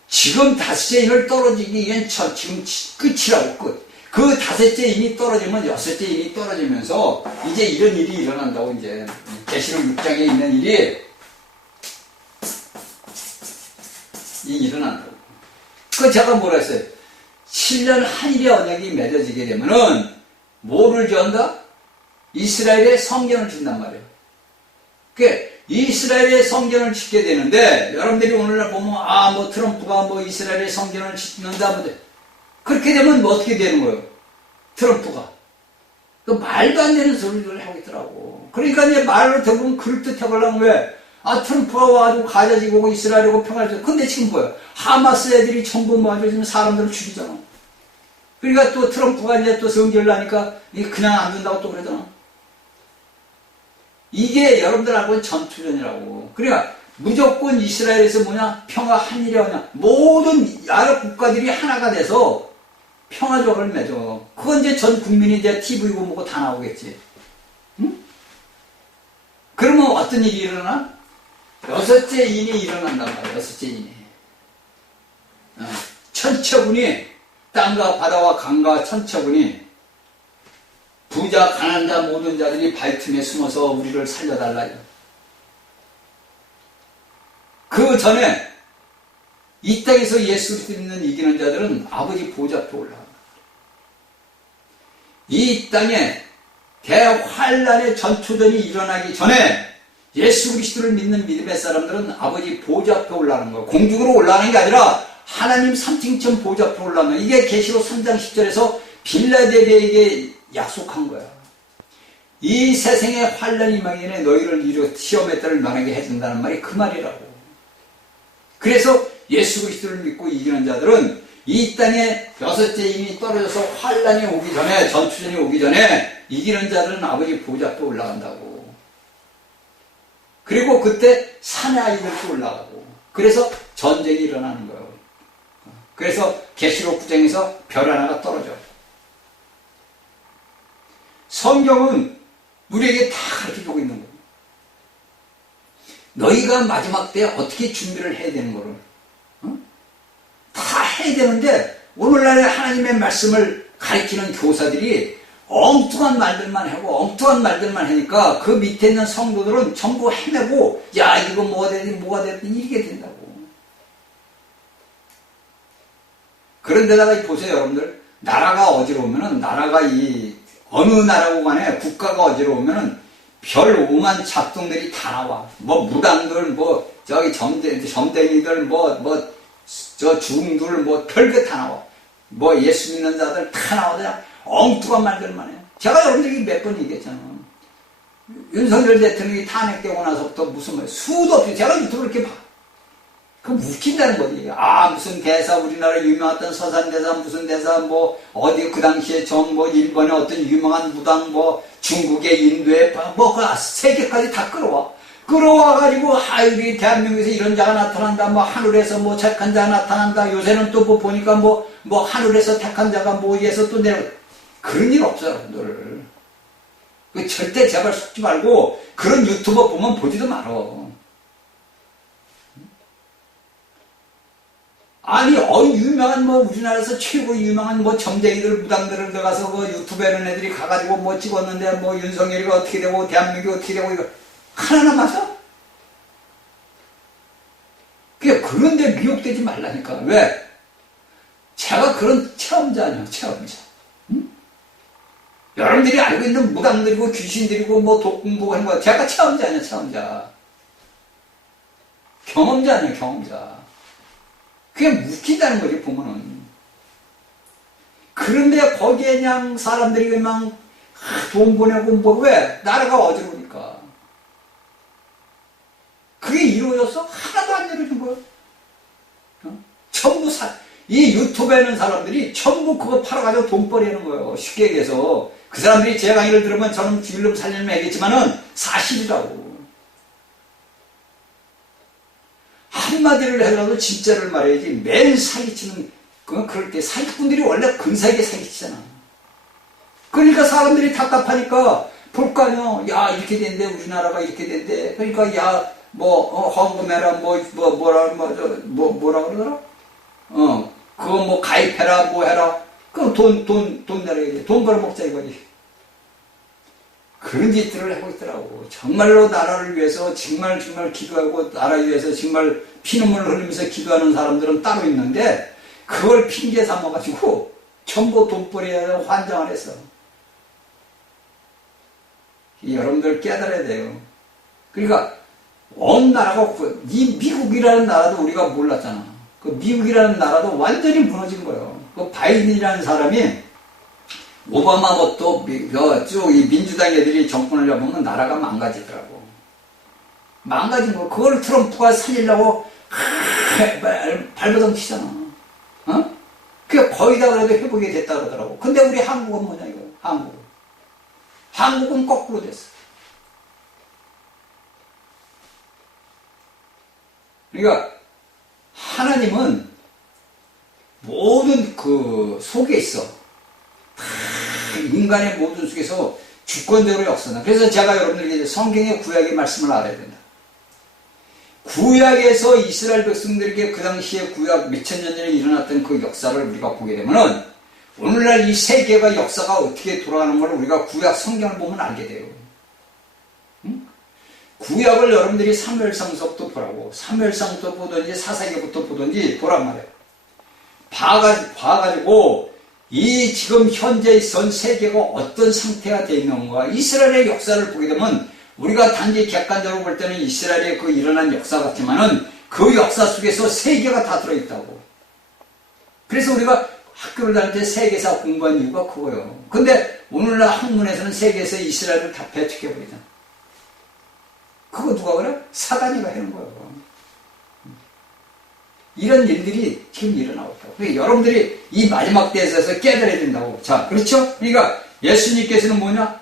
지금 다섯째 인을 떨어지기 위한 지금 끝이라고, 끝. 그 다섯째 인이 떨어지면 여섯째 인이 떨어지면서 이제 이런 일이 일어난다고, 이제. 계시록 6장에 있는 일이 일어난다고. 제가 뭐라 했어요? 7년 한일의 언약이 맺어지게 되면은 뭐를 준다? 이스라엘의 성전을 준단 말이에요. 이스라엘의 성전을 짓게 되는데 여러분들이 오늘날 보면 트럼프가 이스라엘의 성전을 짓는다 그렇게 되면 어떻게 되는 거예요? 트럼프가 말도 안 되는 소리를 하고 있더라고. 그러니까 이제 말을 들어보면 그럴듯해 보려면 왜? 트럼프가 와가지고 가자지고 이스라엘하고 평화를 줘. 근데 지금 뭐야? 하마스 애들이 전부 지금 사람들을 죽이잖아. 그러니까 또 트럼프가 이제 또 성질을 하니까 이게 그냥 안 된다고 또 그러잖아. 이게 여러분들 알고 있는 전투전이라고. 그러니까 무조건 이스라엘에서 뭐냐? 평화 한일이 오냐? 모든 아랍 국가들이 하나가 돼서 평화조약을 맺어. 그건 이제 전 국민이 이제 TV고 뭐고 다 나오겠지. 응? 그러면 어떤 일이 일어나? 여섯째 인이 일어난단 말이야. 여섯째 인이. 천처분이 땅과 바다와 강과 천처분이 부자, 가난한 자, 모든 자들이 발틈에 숨어서 우리를 살려달라. 그 전에 이 땅에서 예수 그리스도 믿는 이기는 자들은 아버지 보좌 앞에 올라간다. 이 땅에 대환란의 전투전이 일어나기 전에 예수 그리스도를 믿는 믿음의 사람들은 아버지 보좌 앞에 올라가는 거예요. 공중으로 올라가는 게 아니라 하나님 삼층천 보좌 앞에 올라가는, 이게 계시록 3장 10절에서 빌라델비에게 약속한 거야. 이 세상의 환란이 임하기 전에 너희를 이루 시험의 때를 면하게 해준다는 말이 그 말이라고. 그래서 예수 그리스도를 믿고 이기는 자들은 이 땅에 여섯째 인이 떨어져서 환란이 오기 전에, 전투전이 오기 전에 이기는 자들은 아버지 보좌 앞에 올라간다고. 그리고 그때 산의 아이들도 올라가고, 그래서 전쟁이 일어나는 거예요. 그래서 계시록 9장에서 별 하나가 떨어져. 성경은 우리에게 다 가르쳐주고 있는 거예요. 너희가 마지막 때 어떻게 준비를 해야 되는 거를 다 해야 되는데, 오늘날의 하나님의 말씀을 가르치는 교사들이 엉뚱한 말들만 하고 엉뚱한 말들만 하니까 그 밑에 있는 성도들은 전부 헤매고, 야 이거 뭐가 되든 뭐가 되든 이렇게 된다고. 그런데다가 보세요 여러분들, 나라가 어지러우면은, 나라가 어느 나라고 간에 국가가 어지러우면은 별 오만 작동들이 다 나와. 뭐 무당들, 뭐 저기 점쟁이들, 저 중들, 뭐 별게 다 나와. 뭐 예수 믿는 자들 다 나와. 그냥 엉뚱한 말들만 해요. 제가 여러분들에게 몇 번 얘기했잖아. 윤석열 대통령이 탄핵되고 나서부터 무슨 말 수도 없이 제가 유튜브 이렇게 봐. 그럼 웃긴다는 거지. 아, 무슨 대사, 우리나라 유명했던 서산 대사, 무슨 대사, 뭐, 어디 그 당시에 뭐, 일본의 어떤 유명한 무당, 뭐, 중국의 인도의, 뭐, 그 세계까지 다 끌어와. 끌어와가지고, 우리 대한민국에서 이런 자가 나타난다, 뭐, 하늘에서 뭐, 택한 자가 나타난다, 요새는 또 뭐, 보니까 뭐, 하늘에서 택한 자가 뭐에서 또 내려. 그런 일 없어요, 여러분들. 절대 제발 속지 말고, 그런 유튜버 보면 보지도 말어. 아니, 유명한 우리나라에서 최고 유명한 점쟁이들, 무당들을 들어가서 유튜브에 이런 애들이 가가지고 찍었는데 윤석열이가 어떻게 되고, 대한민국이 어떻게 되고, 이거 하나나 맞아? 그런데 미혹되지 말라니까. 왜? 제가 그런 체험자냐, 체험자. 응? 여러분들이 알고 있는 무당들이고, 귀신들이고, 독공부 하는 거, 제가 체험자냐, 체험자. 경험자냐, 경험자. 그게 웃기다는 거지, 보면은. 그런데 거기에 그냥 사람들이 그냥 돈 보내고 왜? 나라가 어지러우니까. 그게 이루어졌어? 하나도 안 이루어진 거야. 전부 이 유튜브에 있는 사람들이 전부 그거 팔아가지고 돈 벌이는 거예요. 쉽게 얘기해서. 그 사람들이 제 강의를 들으면 저는 죽일름 살려면 하겠지만은 사실이라고. 한마디를 하려도 진짜를 말해야지. 매일 사기치는, 그럴 때 사기꾼들이 원래 근사하게 사기치잖아. 그러니까 사람들이 답답하니까 볼 거 아니야. 야, 이렇게 된대. 우리나라가 이렇게 된대. 그러니까, 야, 헌금해라. 뭐라 그러더라? 그거 가입해라. 해라. 그럼 돈 내라야지. 돈 벌어먹자 이거지. 그런 짓들을 하고 있더라고. 정말로 나라를 위해서 정말 기도하고 나라를 위해서 정말 피눈물을 흘리면서 기도하는 사람들은 따로 있는데 그걸 핑계 삼아가지고 전부 돈벌이에 환장을 했어. 여러분들 깨달아야 돼요. 그러니까 온 나라가, 이 미국이라는 나라도 우리가 몰랐잖아. 그 미국이라는 나라도 완전히 무너진 거예요. 그 바이든이라는 사람이 오바마 것도 쭉 이 민주당 애들이 정권을 잡으면 나라가 망가지더라고. 망가진 거. 그걸 트럼프가 살리려고 발버둥 치잖아. 그게 거의 다 그래도 회복이 됐다 그러더라고. 근데 우리 한국은 뭐냐, 이거. 한국은 거꾸로 됐어. 그러니까, 하나님은 모든 그 속에 있어. 인간의 모든 속에서 주권적으로 역사나. 그래서 제가 여러분들에게 성경의 구약의 말씀을 알아야 된다. 구약에서 이스라엘 백성들에게 그 당시에 구약 몇천 년 전에 일어났던 그 역사를 우리가 보게 되면은 오늘날 이 세계가 역사가 어떻게 돌아가는 걸 우리가 구약 성경을 보면 알게 돼요. 응? 구약을 여러분들이 사무엘상서부터 보라고. 사무엘상부터 보든지 사사기부터 보든지 보란 말이에요. 봐가지고 이 지금 현재 전 세계가 어떤 상태가 되어 있는 건가. 이스라엘의 역사를 보게 되면 우리가 단지 객관적으로 볼 때는 이스라엘의 그 일어난 역사 같지만은 그 역사 속에서 세계가 다 들어있다고. 그래서 우리가 학교를 다닐 때 세계사 공부한 이유가 그거예요. 근데 오늘날 학문에서는 세계에서 이스라엘을 다 배척해버리잖아. 그거 누가 그래? 사단이가 하는 거예요. 이런 일들이 지금 일어나고 있다고. 그러니까 여러분들이 이 마지막 때에서 깨달아야 된다고. 자, 그렇죠? 그러니까 예수님께서는 뭐냐?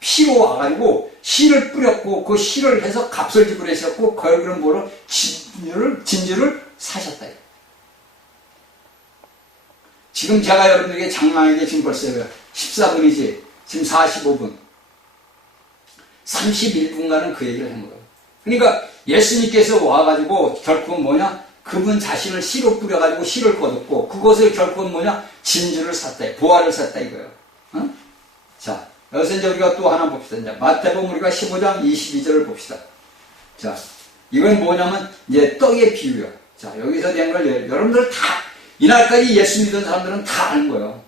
피로 와가지고 씨를 뿌렸고 그 씨를 해서 값을 지불하셨고 그런 뭐로 진주를 사셨다. 지금 제가 여러분들에게 장난하게 지금 벌써 14분이지. 지금 45분. 31분간은 그 얘기를 한 거예요. 그러니까 예수님께서 와가지고 결코 뭐냐? 그분 자신을 씨로 뿌려가지고 씨를 거뒀고 그것을 결코 뭐냐? 진주를 샀다. 보화를 샀다 이거예요. 어? 자, 여기서 이제 우리가 또 하나 봅시다. 이제 마태복음 우리가 15장 22절을 봅시다. 자, 이건 뭐냐면 이제 떡의 비유야. 자, 여기서 된 걸 여러분들 다 이날까지 예수 믿은 사람들은 다 아는 거예요.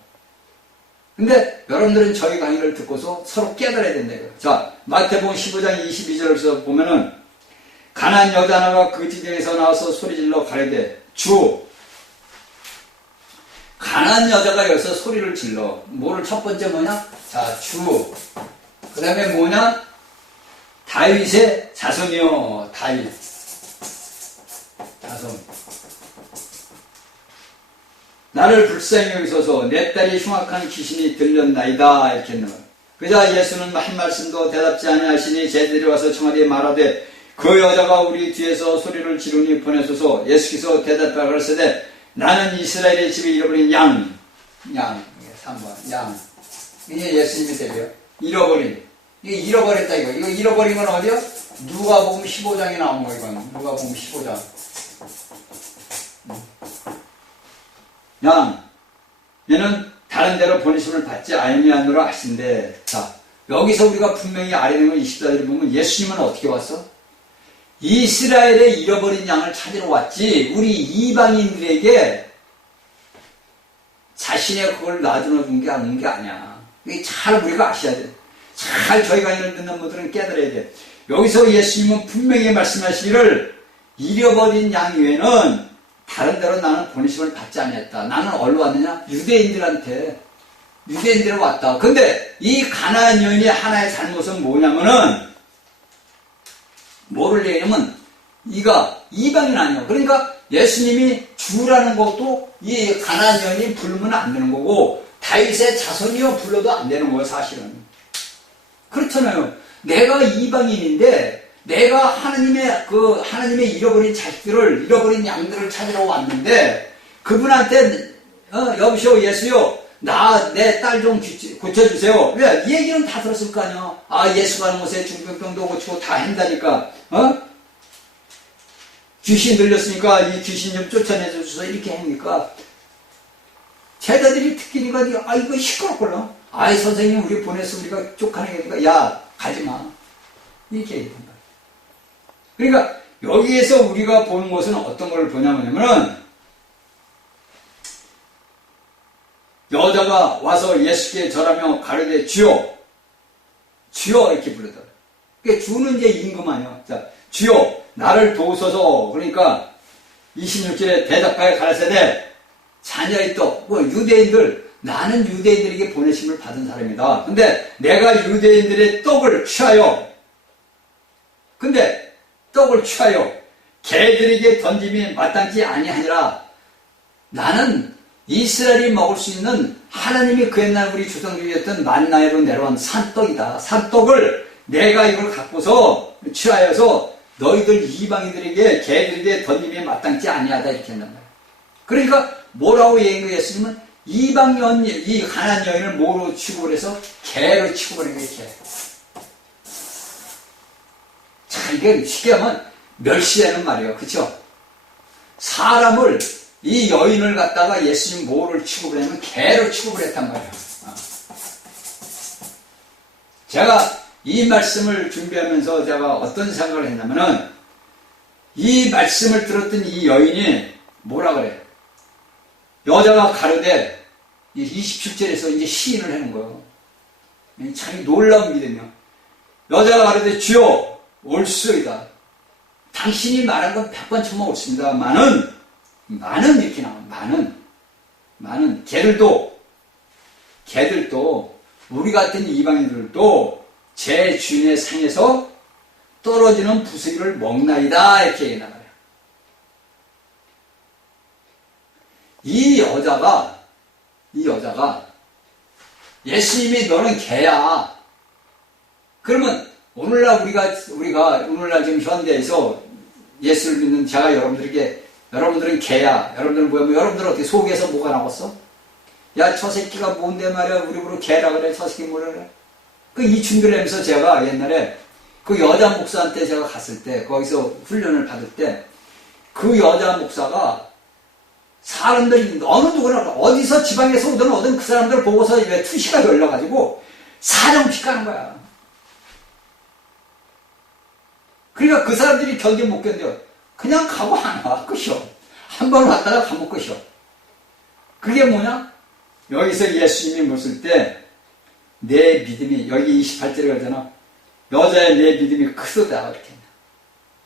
근데 여러분들은 저희 강의를 듣고서 서로 깨달아야 된다 이거예요. 자, 마태복음 15장 22절에서 보면은 가난한 여자 하나가 그 집에서 나와서 소리질러 가려되 주. 가난한 여자가 여기서 소리를 질러. 뭐를 첫 번째 뭐냐? 자, 주. 그 다음에 뭐냐? 다윗의 자손이요. 다윗. 자손. 나를 불쌍히 여기소서 내 딸이 흉악한 귀신이 들렸나이다. 이렇게 했는 거예요. 그자 예수는 한 말씀도 대답지 아니하시니 제들이 와서 청하되 말하되 그 여자가 우리 뒤에서 소리를 지르니 보내소서. 예수께서 대답하여 가라사대 나는 이스라엘의 집에 잃어버린 양. 3번 양. 이게 예수님이 되고요. 잃어버린. 이게 잃어버렸다 이거. 이거 잃어버린 건 어디요? 누가복음 15장에 나온 거 이건. 누가복음 15장. 양. 얘는 다른 데로 보내심을 받지 아니하노라 하신대. 자, 여기서 우리가 분명히 알아야 되는 건 24절에 보면 예수님은 어떻게 왔어? 이스라엘의 잃어버린 양을 찾으러 왔지 우리 이방인들에게 자신의 그걸 놔두어 준 게 아니야. 이게 잘 우리가 아셔야 돼. 잘 저희 강의를 듣는 분들은 깨달아야 돼. 여기서 예수님은 분명히 말씀하시기를 잃어버린 양 외에는 다른 데로 나는 보내심을 받지 않았다. 나는 어디로 왔느냐? 유대인들로 왔다. 근데 이 가나안 여인의 하나의 잘못은 뭐냐면은 뭐를 얘기하냐면 이가 이방인 아니야. 그러니까 예수님이 주라는 것도 이 가나안 여인이 부르면 안 되는 거고 다윗의 자손이요 불러도 안 되는 거예요. 사실은 그렇잖아요. 내가 이방인인데 내가 하나님의 잃어버린 자식들을 잃어버린 양들을 찾으러 왔는데 그분한테 여보시오 예수요 내 딸 좀 고쳐주세요. 왜? 이 얘기는 다 들었을 거 아니야. 예수가 하는 곳에 중병병도 고치고 다 한다니까. 귀신 들렸으니까 이 귀신 좀 쫓아내줘서 이렇게 하니까 제자들이 듣기니까 이거 시끄럽구나. 선생님 우리 보내서 우리가 쫓아내니까 야 가지마. 이렇게 얘기한다. 그러니까 여기에서 우리가 보는 것은 어떤 걸 보냐면은 여자가 와서 예수께 절하며 가르되 주여 이렇게 부르더라. 그러니까 주는 이제 임금 아니야. 자, 주여 나를 도우소서. 그러니까 26절에 대답하여 가라사대 자녀의 떡. 유대인들 나는 유대인들에게 보내심을 받은 사람이다. 근데 내가 유대인들의 떡을 취하여 개들에게 던짐이 마땅치 아니하니라. 나는 이스라엘이 먹을 수 있는 하나님이 그 옛날 우리 조상들이었던 만나에로 내려온 산떡이다. 산떡을 내가 이걸 갖고서 취하여서 너희들 이방인들에게 개들에게 던짐에 마땅치 아니하다 이렇게 한단 말이야. 그러니까 뭐라고 얘기한 거예요? 예수님은 이방 여인, 이 가난한 여인을 뭐로 취급을 해서? 개로 취급을 한 거예요. 개. 자, 이게 쉽게 하면 멸시하는 말이에요. 그쵸? 사람을, 이 여인을 갖다가 예수님 뭐를 취급을 하면 개로 취급을 했단 말이에요. 제가 이 말씀을 준비하면서 제가 어떤 생각을 했냐면은 이 말씀을 들었던 이 여인이 뭐라 그래? 여자가 가로되 27절에서 이제 시인을 하는 거예요. 참 놀라운 믿음이요. 여자가 가로되 주여 올소이다. 당신이 말한 건 100번 천번 옳습니다. 많은 이렇게 나와. 많은 개들도 우리 같은 이방인들도 제 주인의 상에서 떨어지는 부스기를 먹나이다 이렇게 얘기 나가요. 이 여자가 예수님이 너는 개야. 그러면 오늘날 우리가 오늘날 지금 현대에서 예수를 믿는 제가 여러분들은 개야. 여러분들은 뭐야? 여러분들은 어떻게 속에서 뭐가 나왔어? 야, 저 새끼가 뭔데 말이야. 우리 보러 개라 그래. 저 새끼 뭐라 그래. 그 이충돌 하면서 제가 옛날에 그 여자 목사한테 제가 갔을 때 거기서 훈련을 받을 때 그 여자 목사가 사람들이 어느 누구나 어디서 지방에서 오든 그 사람들 보고서 왜 투시가 열려가지고 사정피 까는 거야. 그러니까 그 사람들이 견뎌 못 견뎌. 그냥 가고 안 와. 끝이요. 한 번 왔다가 가면 끝이요. 그게 뭐냐? 여기서 예수님이 묻을 때 내 믿음이 여기 28절에 가잖아. 여자의 내 믿음이 크도다 이렇게.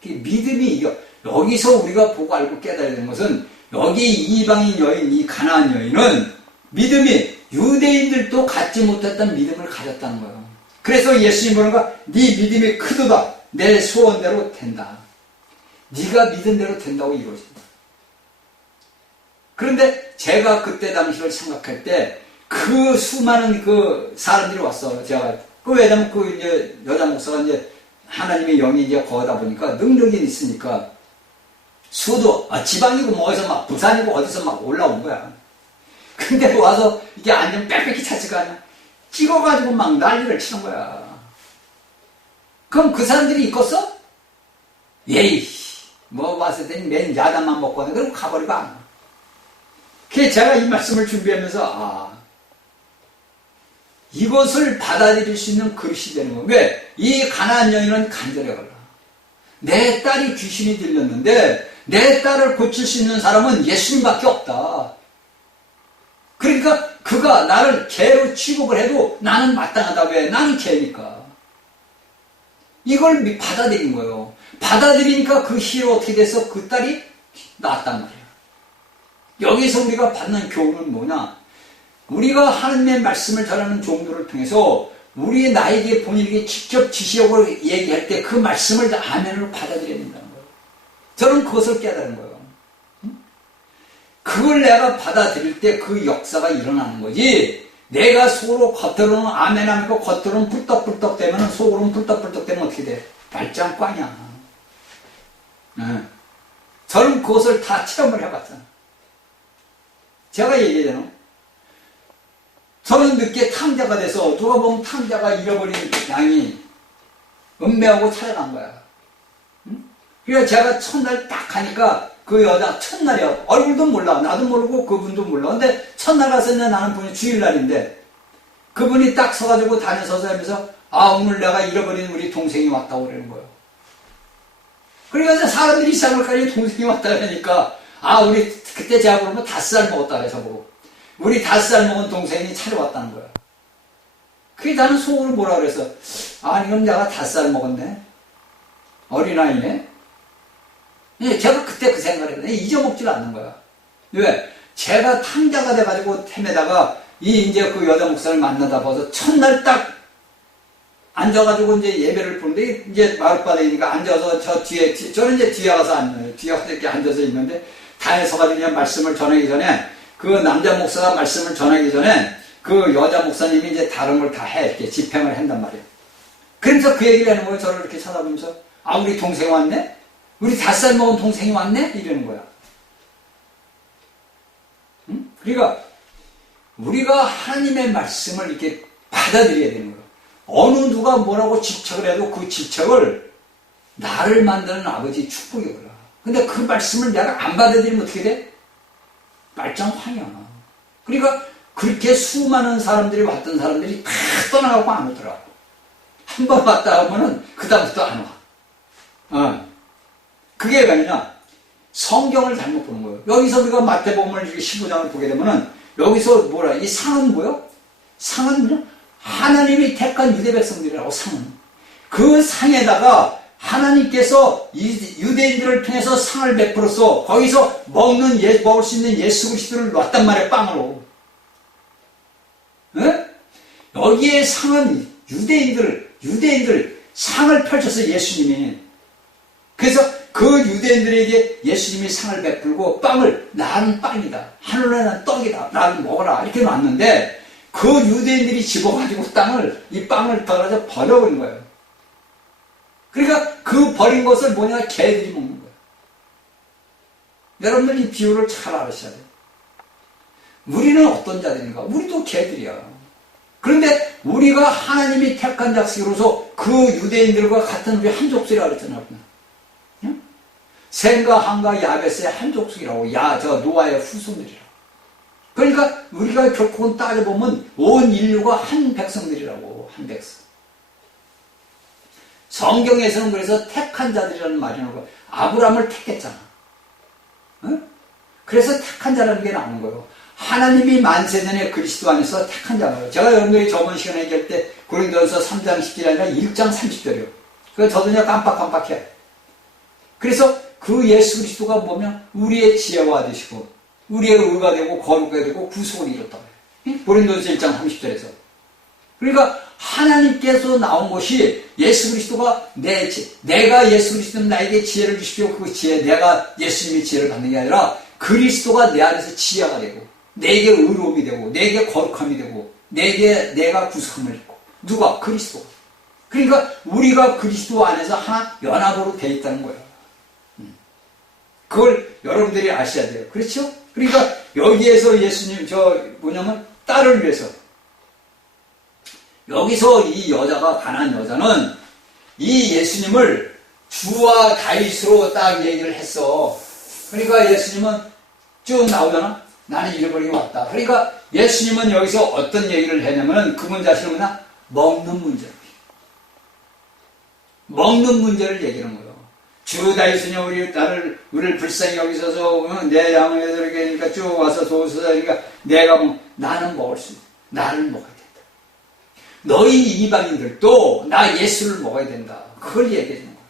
그 믿음이 여기서 우리가 보고 알고 깨달아야 되는 것은 여기 이방인 여인, 이 가나안 여인은 믿음이 유대인들도 갖지 못했던 믿음을 가졌다는 거예요. 그래서 예수님 보는 거, 네 믿음이 크도다. 내 소원대로 된다. 네가 믿은 대로 된다고 이루어진다. 그런데 제가 그때 당시를 생각할 때 그 수많은 그 사람들이 왔어. 제가 왜냐면 그 이제 여자 목사가 이제 하나님의 영이 이제 거하다 보니까 능력이 있으니까 수도 지방이고 뭐 어디서 막 부산이고 어디서 막 올라온 거야. 근데 와서 이게 안전 빽빽히 찾지가 않아. 찍어가지고 막 난리를 치는 거야. 그럼 그 사람들이 있겠어? 예이 뭐 왔을 때는 맨 야단만 먹거든. 그럼 가버리고 안 와. 그래서 제가 이 말씀을 준비하면서 이것을 받아들일 수 있는 그릇이 되는 거예요. 왜? 이 가난한 여인은 간절해 걸라. 내 딸이 귀신이 들렸는데 내 딸을 고칠 수 있는 사람은 예수님밖에 없다. 그러니까 그가 나를 개로 취급을 해도 나는 마땅하다. 왜? 나는 개니까. 이걸 받아들인 거예요. 받아들이니까 그 희로 어떻게 돼서 그 딸이 낳았단 말이에요. 여기서 우리가 받는 교훈은 뭐냐? 우리가 하나님의 말씀을 전하는 종들을 통해서 우리 나에게 본인에게 직접 지시하고 얘기할 때 그 말씀을 아멘으로 받아들여야 된다는 거예요. 저는 그것을 깨달은 거예요. 그걸 내가 받아들일 때 그 역사가 일어나는 거지. 내가 속으로 겉으로는 아멘하고 겉으로는 뿔떡뿔떡 되면 속으로는 뿔떡뿔떡 되면 어떻게 돼? 말짱꽝이야. 저는 그것을 다 체험을 해봤잖아. 제가 얘기하잖아. 저는 늦게 탕자가 돼서 누가 보면 탕자가 잃어버린 양이 은매하고 찾아간 거야. 그래서 제가 첫날 딱 가니까 그 여자 첫날이야. 얼굴도 몰라. 나도 모르고 그분도 몰라. 근데 첫날 가서 나는 분이 주일날인데 그분이 딱 서가지고 다녀서서 하면서 오늘 내가 잃어버린 우리 동생이 왔다고 그러는 거예요. 그러니까 사람들이 시작할까지 동생이 왔다 그러니까 우리 그때 제가 그러면 5살 먹었다 그래 저보고. 우리 5살 먹은 동생이 찾아왔다는 거야. 그게 나는 속으로 뭐라 그래서 이건 내가 5살 먹었네. 어린아이네. 제가 그때 그 생각을 했는데 잊어먹질 않는 거야. 왜? 제가 탕자가 돼가지고 템에다가 이제 그 여자 목사를 만나다 봐서 첫날 딱 앉아가지고 이제 예배를 보는데 이제 마룻바닥이니까 앉아서 저 뒤에 저는 이제 뒤에 가서 앉아요. 뒤에 가서 이렇게 앉아서 있는데 다에 서가지고 그냥 말씀을 전하기 전에 그 남자 목사가 말씀을 전하기 전에 그 여자 목사님이 이제 다른 걸 다 해. 이렇게 집행을 한단 말이에요. 그래서 그 얘기를 하는 거예요. 저를 이렇게 쳐다보면서. 아, 우리 동생 왔네? 우리 5살 먹은 동생이 왔네? 이러는 거야. 응? 그러니까 우리가 하나님의 말씀을 이렇게 받아들여야 되는 거예요. 어느 누가 뭐라고 질책을 해도 그 질책을 나를 만드는 아버지의 축복이구나. 근데 그 말씀을 내가 안 받아들이면 어떻게 돼? 말짱황이야. 그러니까 그렇게 수많은 사람들이 왔던 사람들이 다 떠나가고 안 오더라고. 한 번 왔다 하면은 그다음부터 안 와. 그게 왜 아니냐? 성경을 잘못 보는 거예요. 여기서 우리가 마태복음을 15장을 보게 되면은 여기서 뭐라, 이 상은 뭐요? 상은 뭐냐? 하나님이 택한 유대 백성들이라고, 상은. 그 상에다가 하나님께서 유대인들을 통해서 상을 베풀어서 거기서 먹을 수 있는 예수 그리스도를 놨단 말이에요, 빵으로. 에? 여기에 상은 유대인들 상을 펼쳐서 예수님이. 그래서 그 유대인들에게 예수님이 상을 베풀고 빵을, 나는 빵이다. 하늘에 난 떡이다. 나를 먹어라. 이렇게 놨는데 그 유대인들이 집어가지고 이 빵을 덜어서 버려버린 거예요. 그러니까 그 버린 것을 뭐냐? 개들이 먹는 거예요. 여러분들 이 비유를 잘 알으셔야 돼요. 우리는 어떤 자들인가? 우리도 개들이야. 그런데 우리가 하나님이 택한 자식으로서 그 유대인들과 같은 우리 한 족속이라고 그랬잖아요. 응? 셈과 함과 야벳의 한 족속이라고. 저 노아의 후손들이라고. 그러니까 우리가 결국은 따져보면 온 인류가 한 백성들이라고. 한 백성. 성경에서는 그래서 택한 자들이라는 말이 나오고, 아브라함을 택했잖아. 응? 그래서 택한 자라는 게 나오는 거예요. 하나님이 만세전에 그리스도 안에서 택한 자예요. 제가 여러분들이 저번 시간에 얘기할 때 고린도전서 3장 10절이 아니라 1장 30절이요. 그래서 저도 그냥 깜빡깜빡해. 그래서 그 예수 그리스도가 뭐면 우리의 지혜와 되시고 우리의 의가 되고 거룩하게 되고 구속을 이뤘다고 해요. 고린도전서 1장 30절에서. 그러니까 하나님께서 나온 것이 예수 그리스도가 내가 예수 그리스도는 나에게 지혜를 주십시오. 그 지혜, 내가 예수님의 지혜를 받는 게 아니라 그리스도가 내 안에서 지혜가 되고 내게 의로움이 되고 내게 거룩함이 되고 내가 구속함을 입고. 누가? 그리스도가. 그러니까 우리가 그리스도 안에서 하나 연합으로 되어 있다는 거예요. 그걸 여러분들이 아셔야 돼요. 그렇죠? 그러니까 여기에서 예수님 딸을 위해서 여기서 이 여자가, 가난한 여자는 이 예수님을 주와 다윗으로 딱 얘기를 했어. 그러니까 예수님은 쭉 나오잖아. 나는 잃어버리고 왔다. 그러니까 예수님은 여기서 어떤 얘기를 했냐면 그분 자신은 뭐냐? 먹는 문제를 얘기하는 거예요. 주 다윗이니 우리를 불쌍히 여기셔서 내 양을 이렇게 하니까 쭉 와서 도우소서. 그러니까 나는 먹을 수 있다. 나를 먹어야 된다. 너희 이방인들도 나 예수를 먹어야 된다. 그걸 얘기해 주는 거야.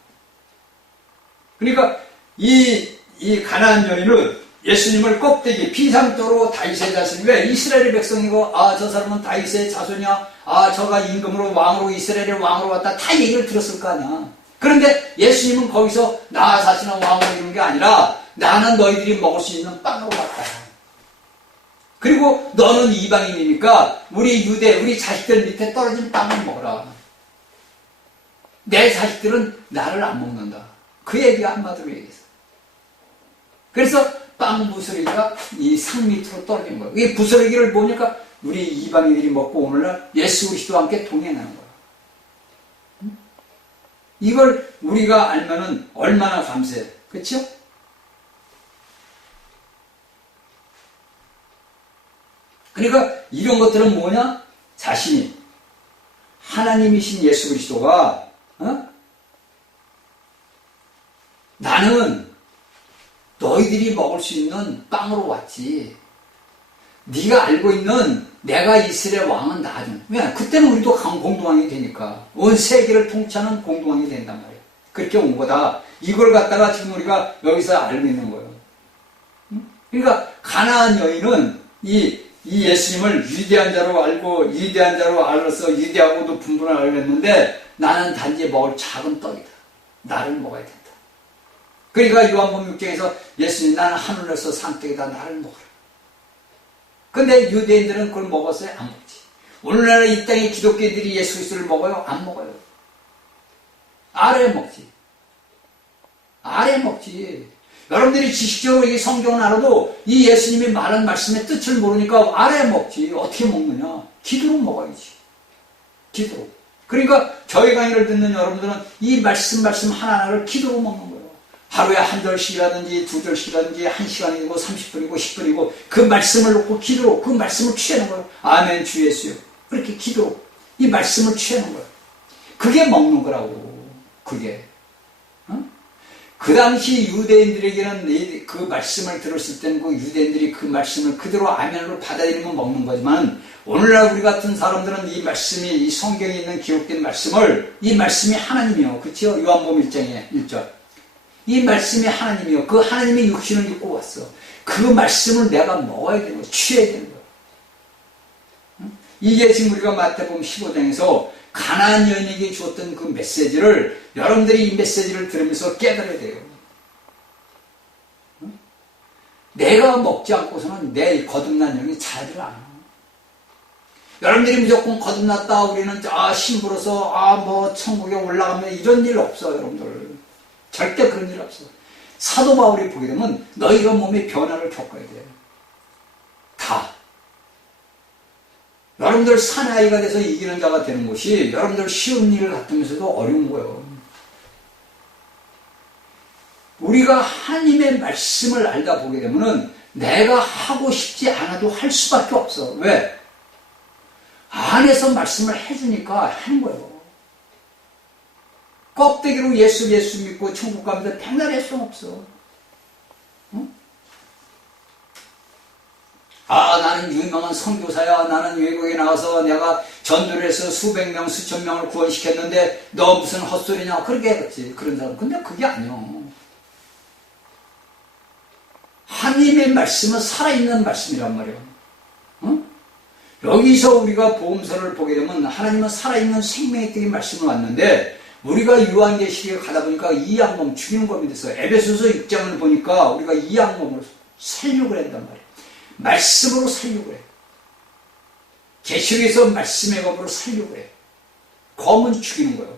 그러니까 이 가난한 여인은 예수님을 껍데기 피상적으로 다윗의 자손이, 왜 이스라엘의 백성이고 저 사람은 다윗의 자손이야, 저가 임금으로 왕으로 이스라엘의 왕으로 왔다, 다 얘기를 들었을 거 아니야. 그런데 예수님은 거기서 나 자신은 왕으로 이런 게 아니라 나는 너희들이 먹을 수 있는 빵으로 왔다. 그리고 너는 이방인이니까 우리 자식들 밑에 떨어진 빵을 먹어라. 내 자식들은 나를 안 먹는다. 그 얘기가 한마디로 얘기했어. 그래서 빵 부스러기가 이 상 밑으로 떨어진 거예요. 이 부스러기를 보니까 우리 이방인들이 먹고 오늘날 예수 그리스도와 함께 동행하는 거예요. 이걸 우리가 알면은 얼마나 감사해. 그렇죠? 그러니까 이런 것들은 뭐냐? 자신이 하나님이신 예수 그리스도가 나는 너희들이 먹을 수 있는 빵으로 왔지. 네가 알고 있는 내가 이스라엘 왕은 나중. 왜? 그때는 우리도 공동왕이 되니까. 온 세계를 통치하는 공동왕이 된단 말이에요. 그렇게 온 거다. 이걸 갖다가 지금 우리가 여기서 알고 있는 거예요. 그러니까 가나안 여인은 이 예수님을 위대한 자로 알아서 위대하고 높은 분을 알겠는데 나는 단지 먹을 작은 떡이다. 나를 먹어야 된다. 그러니까 요한복음 6장에서 예수님 나는 하늘에서 산떡이다. 나를 먹어라. 근데 유대인들은 그걸 먹었어요? 안 먹지. 오늘날 이 땅의 기독교인들이 예수 그리스도를 먹어요? 안 먹어요. 아래 먹지. 아래 먹지. 여러분들이 지식적으로 이 성경을 알아도 이 예수님이 말한 말씀의 뜻을 모르니까 아래 먹지. 어떻게 먹느냐? 기도로 먹어야지. 기도로. 그러니까 저희 강의를 듣는 여러분들은 이 말씀 하나하나를 기도로 먹는 거예요. 하루에 한 절씩이라든지 두 절씩이라든지 1시간이고 30분이고 10분이고 그 말씀을 놓고 기도로 그 말씀을 취하는 거예요. 아멘 주 예수요. 그렇게 기도로 이 말씀을 취하는 거예요. 그게 먹는 거라고. 그게. 그 당시 유대인들에게는 그 말씀을 들었을 때는 그 유대인들이 그 말씀을 그대로 아멘으로 받아들이면 먹는 거지만 오늘날 우리 같은 사람들은 이 말씀이 이 성경에 있는 기록된 말씀을 이 말씀이 하나님이요. 그렇죠? 요한복음 1장에 1절. 이 말씀이 하나님이요. 그 하나님의 육신을 입고 왔어. 그 말씀을 내가 먹어야 되는 거야. 취해야 되는 거야. 이게 지금 우리가 마태복음 15장에서 가나안 여인에게 주었던 그 메시지를 여러분들이 이 메시지를 들으면서 깨달아야 돼요. 내가 먹지 않고서는 내 거듭난 영이 자라질 않아. 여러분들이 무조건 거듭났다 우리는 심부러서 뭐 천국에 올라가면 이런 일 없어. 여러분들 절대 그런 일 없어. 사도 바울이 보게 되면 너희가 몸의 변화를 겪어야 돼. 다. 여러분들 사나이가 돼서 이기는 자가 되는 것이 여러분들 쉬운 일을 갖으면서도 어려운 거예요. 우리가 하나님의 말씀을 알다 보게 되면은 내가 하고 싶지 않아도 할 수밖에 없어. 왜? 안에서 말씀을 해주니까 하는 거예요. 껍데기로 예수 믿고 천국 가면서 백날 할 수는 없어. 응? 나는 유명한 선교사야. 나는 외국에 나가서 내가 전도를 해서 수백 명, 수천 명을 구원시켰는데 너 무슨 헛소리냐. 그렇게 했지. 그런 사람. 근데 그게 아니야. 하나님의 말씀은 살아있는 말씀이란 말이야. 응? 여기서 우리가 복음서를 보게 되면 하나님은 살아있는 생명의 떡이 말씀을 왔는데 우리가 요한계시록에 가다 보니까 이 양몸 죽이는 법이 됐어요. 에베소서 6장을 보니까 우리가 이 양몸을 살려고 한단 말이에요. 말씀으로 살려고 해. 계시록에서 말씀의 법으로 살려고 해. 검은 죽이는 거예요.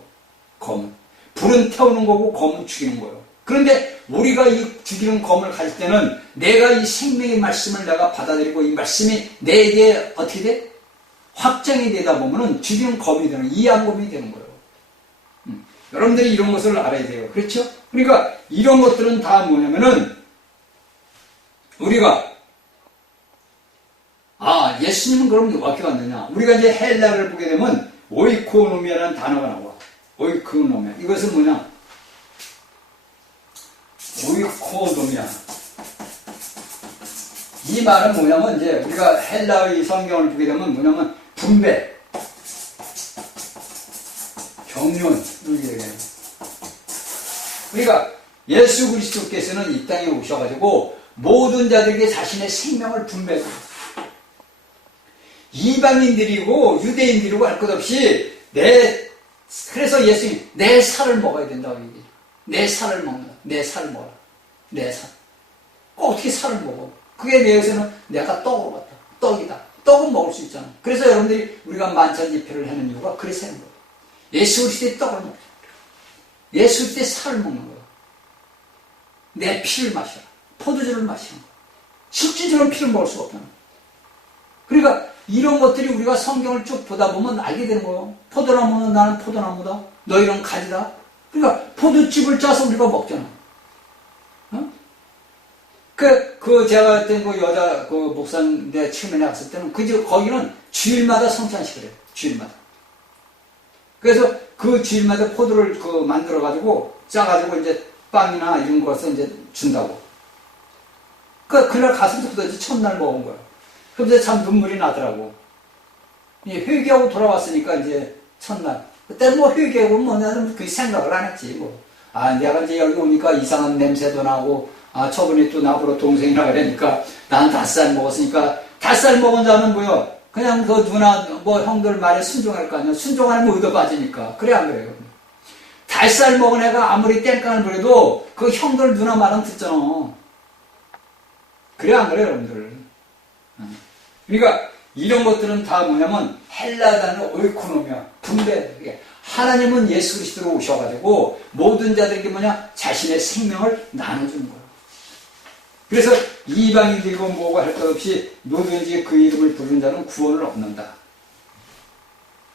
검은. 불은 태우는 거고 검은 죽이는 거예요. 그런데 우리가 이 죽이는 검을 가질 때는 내가 이 생명의 말씀을 내가 받아들이고 이 말씀이 내게 어떻게 돼? 확장이 되다 보면은 죽이는 검이 되는, 이양검이 되는 거예요. 여러분들이 이런 것을 알아야 돼요. 그렇죠? 그러니까 이런 것들은 다 뭐냐면은 우리가 예수님은 그럼 어떻게 왔느냐? 우리가 이제 헬라를 보게 되면 오이코노미아라는 단어가 나와. 오이코노미아. 이것은 뭐냐? 오이코노미아. 이 말은 뭐냐면 이제 우리가 헬라의 성경을 보게 되면 뭐냐면 분배, 경륜 이렇게 얘기해요. 그러니까 예수 그리스도께서는 이 땅에 오셔가지고 모든 자들에게 자신의 생명을 분배해요. 이방인들이고 유대인들이고 할 것 없이 그래서 예수님 내 살을 먹어야 된다고 얘기해요. 내 살을 먹는다. 내 살을 먹어라. 내 살. 어떻게 살을 먹어? 그게 내에서는 내가 떡으로 갔다. 떡이다. 떡은 먹을 수 있잖아. 그래서 여러분들이 우리가 만찬 집회를 하는 이유가 그래서 하는 거예요. 예수 그리스도의 떡을 먹자. 예수 그리스도의 살을 먹는 거예요. 내 피를 마셔라. 포도주를 마시는 거예요. 실질적으로 피를 먹을 수가 없다는 거예요. 그러니까 이런 것들이 우리가 성경을 쭉 보다 보면 알게 되는 거예요. 포도나무는 나는 포도나무다. 너희는 가지다. 그러니까 포도즙을 짜서 우리가 먹잖아. 어? 제가 그때 그 여자 그 목사인데 처음에 갔을 때는 거기는 주일마다 성찬식을 해요. 주일마다. 그래서 그 주일마다 포도를 만들어가지고 짜가지고 이제 빵이나 이런 것을 이제 준다고. 그날 가서부터 이제 첫날 먹은 거야. 그런데 참 눈물이 나더라고. 회개하고 돌아왔으니까 이제 첫날. 그때 뭐 회개하고 나는 그 생각을 안 했지 뭐. 내가 이제 여기 오니까 이상한 냄새도 나고, 저번에 또 나보러 동생이라 그러니까 난 5살 먹었으니까 5살 먹은 자는 뭐요? 그냥 그 누나 뭐 형들 말에 순종할 거 아니야. 순종하면 의도 빠지니까. 그래 안 그래요? 5살 먹은 애가 아무리 땡깡을 부려도 그 형들 누나 말은 듣잖아. 그래 안 그래요 여러분들? 그러니까 이런 것들은 다 뭐냐면 헬라 단어 오이코노미아, 분배. 하나님은 예수 그리스도로 오셔가지고 모든 자들에게 뭐냐? 자신의 생명을 나눠주는 거예요. 그래서 이방인들이고 뭐고 할 것 없이 누구든지 그 이름을 부르는 자는 구원을 얻는다.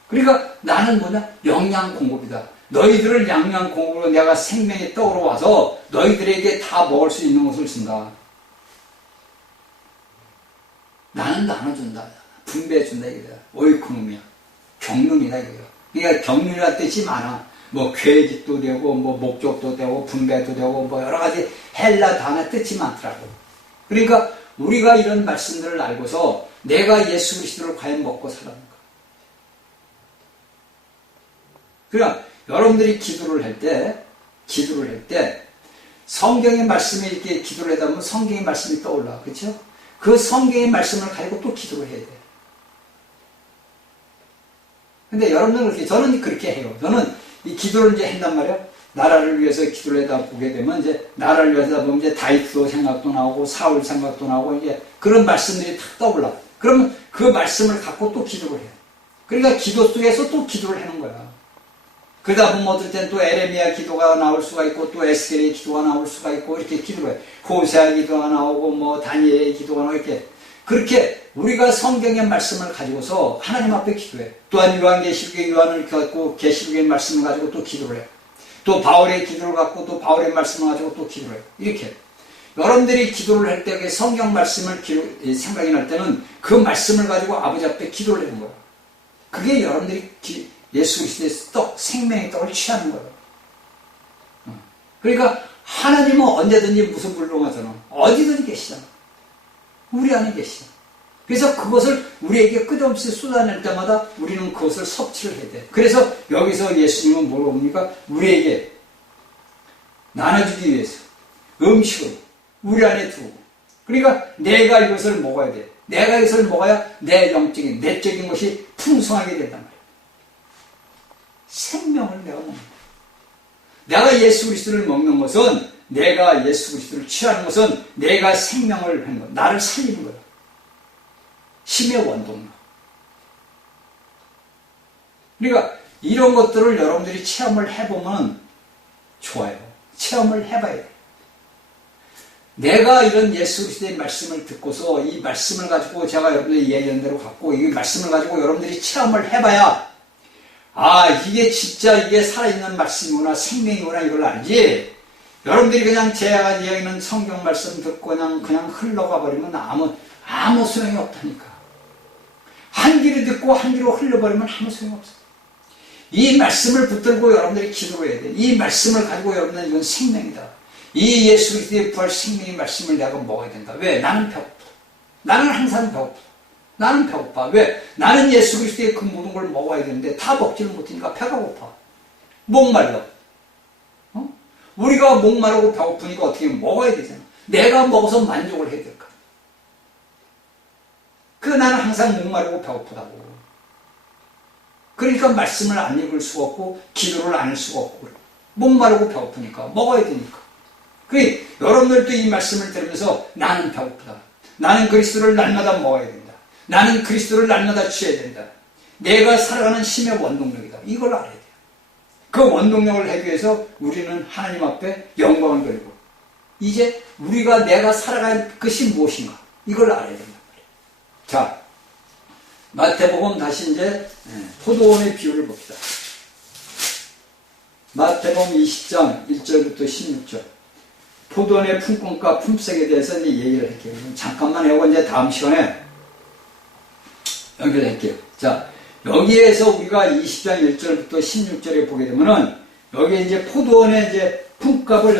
그러니까 나는 뭐냐? 영양 공급이다. 너희들을 양양 공급으로 내가 생명의 떡으로 와서 너희들에게 다 먹을 수 있는 것을 준다. 나는 나눠준다. 분배해준다. 이거야. 오이코노미야. 경륜이다. 이거야. 그러니까 경륜이라는 뜻이 많아. 뭐 계획도 되고 뭐 목적도 되고 분배도 되고 뭐 여러 가지 헬라 단어 뜻이 많더라고. 그러니까 우리가 이런 말씀들을 알고서 내가 예수 그리스도를 과연 먹고 살았는가. 그러니까 여러분들이 기도를 할 때 성경의 말씀에 이렇게 기도를 하다 보면 성경의 말씀이 떠올라. 그렇죠? 그 성경의 말씀을 가지고 또 기도를 해야 돼. 근데 여러분들은 그렇게, 저는 그렇게 해요. 저는 이 기도를 이제 한단 말이에요. 나라를 위해서 기도를 해다 보게 되면 이제 나라를 위해서 보면 이제 다윗도 생각도 나오고 사울 생각도 나오고 이제 그런 말씀들이 탁 떠올라. 그러면 그 말씀을 갖고 또 기도를 해요. 그러니까 기도 속에서 또 기도를 하는 거야. 그러다 보면 어떨 땐 또 에레미야 기도가 나올 수가 있고 또 에스겔의 기도가 나올 수가 있고 이렇게 기도를 해요. 호세아 기도가 나오고 뭐 다니엘의 기도가 나오고 이렇게. 그렇게 우리가 성경의 말씀을 가지고서 하나님 앞에 기도해. 또한 요한계시록의 요한을 갖고 계시록의 말씀을 가지고 또 기도를 해. 또 바울의 기도를 갖고 또 바울의 말씀을 가지고 또 기도를 해. 이렇게. 여러분들이 기도를 할 때 성경 말씀을 생각이 날 때는 그 말씀을 가지고 아버지 앞에 기도를 하는 거야. 그게 여러분들이 예수 그리스도의 떡, 생명의 떡을 취하는 거예요. 그러니까 하나님은 언제든지 무소불능하잖아. 어디든지 계시잖아. 우리 안에 계시죠. 그래서 그것을 우리에게 끝없이 쏟아낼 때마다 우리는 그것을 섭취를 해야 돼. 그래서 여기서 예수님은 뭐라고 합니까? 우리에게 나눠주기 위해서 음식을 우리 안에 두고. 그러니까 내가 이것을 먹어야 돼. 내가 이것을 먹어야 내 영적인, 내적인 것이 풍성하게 된단 말이야. 생명을 내가 먹는 거야. 내가 예수 그리스도를 먹는 것은 내가 예수 그리스도를 취하는 것은 내가 생명을 하는 것, 나를 살리는 거예요. 힘의 원동력. 그러니까 이런 것들을 여러분들이 체험을 해보면 좋아요. 체험을 해봐야 돼요. 내가 이런 예수 그리스도의 말씀을 듣고서 이 말씀을 가지고 제가 여러분들이 얘기한 대로 갖고 이 말씀을 가지고 여러분들이 체험을 해봐야 아 이게 진짜 이게 살아있는 말씀이구나 생명이구나 이걸 알지. 여러분들이 그냥 제가 이야기하는 성경 말씀 듣고 그냥 흘러가 버리면 아무 소용이 없다니까. 한 귀로 듣고 한 귀로 흘러버리면 아무 소용이 없어. 이 말씀을 붙들고 여러분들이 기도를 해야 돼. 이 말씀을 가지고 여러분들은 이건 생명이다. 이 예수 그리스도의 부활 생명의 말씀을 내가 먹어야 된다. 왜? 나는 배고파. 나는 항상 배고파. 나는 배고파. 왜? 나는 예수 그리스도의 그 모든 걸 먹어야 되는데 다 먹지를 못하니까 배가 고파. 목말라. 우리가 목마르고 배고프니까 어떻게 먹어야 되잖아. 내가 먹어서 만족을 해야 될까. 나는 항상 목마르고 배고프다고. 그러니까 말씀을 안 읽을 수가 없고 기도를 안 할 수가 없고 목마르고 배고프니까 먹어야 되니까. 여러분들도 이 말씀을 들으면서 나는 배고프다. 나는 그리스도를 날마다 먹어야 된다. 나는 그리스도를 날마다 취해야 된다. 내가 살아가는 힘의 원동력이다. 이걸 알아야 돼요. 그 원동력을 하기 위해서 우리는 하나님 앞에 영광을 돌리고 이제 우리가 내가 살아갈 것이 무엇인가 이걸 알아야 된단 말이에요. 자, 마태복음 다시 이제 포도원의 비유를 봅시다. 마태복음 20장 1절부터 16절 포도원의 품꾼과 품삯에 대해서 이제 얘기를 할게요. 잠깐만 하고 이제 다음 시간에 연결할게요. 자, 여기에서 우리가 20장 1절부터 16절에 보게 되면은 여기에 이제 포도원의 이제 품값을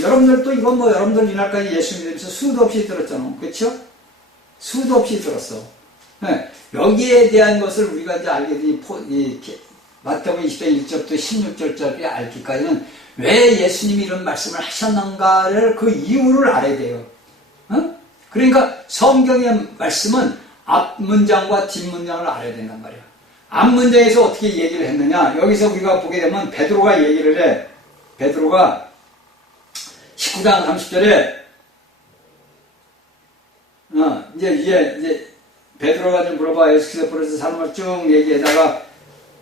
여러분들도 이건 뭐 여러분들 이날까지 예수 믿으면서 수도 없이 들었잖아. 그렇죠? 수도 없이 들었어. 네. 여기에 대한 것을 우리가 이제 알게 되니 마태복음 20장 1절부터 16절까지 알기까지는 왜 예수님이 이런 말씀을 하셨는가를 그 이유를 알아야 돼요. 그러니까 성경의 말씀은 앞 문장과 뒷 문장을 알아야 된단 말이야. 앞 문장에서 어떻게 얘기를 했느냐? 여기서 우리가 보게 되면 베드로가 얘기를 해. 베드로가 19장 30절에 이제 베드로가 좀 물어봐. 예수께서 벌어서 사람을 쭉 얘기하다가,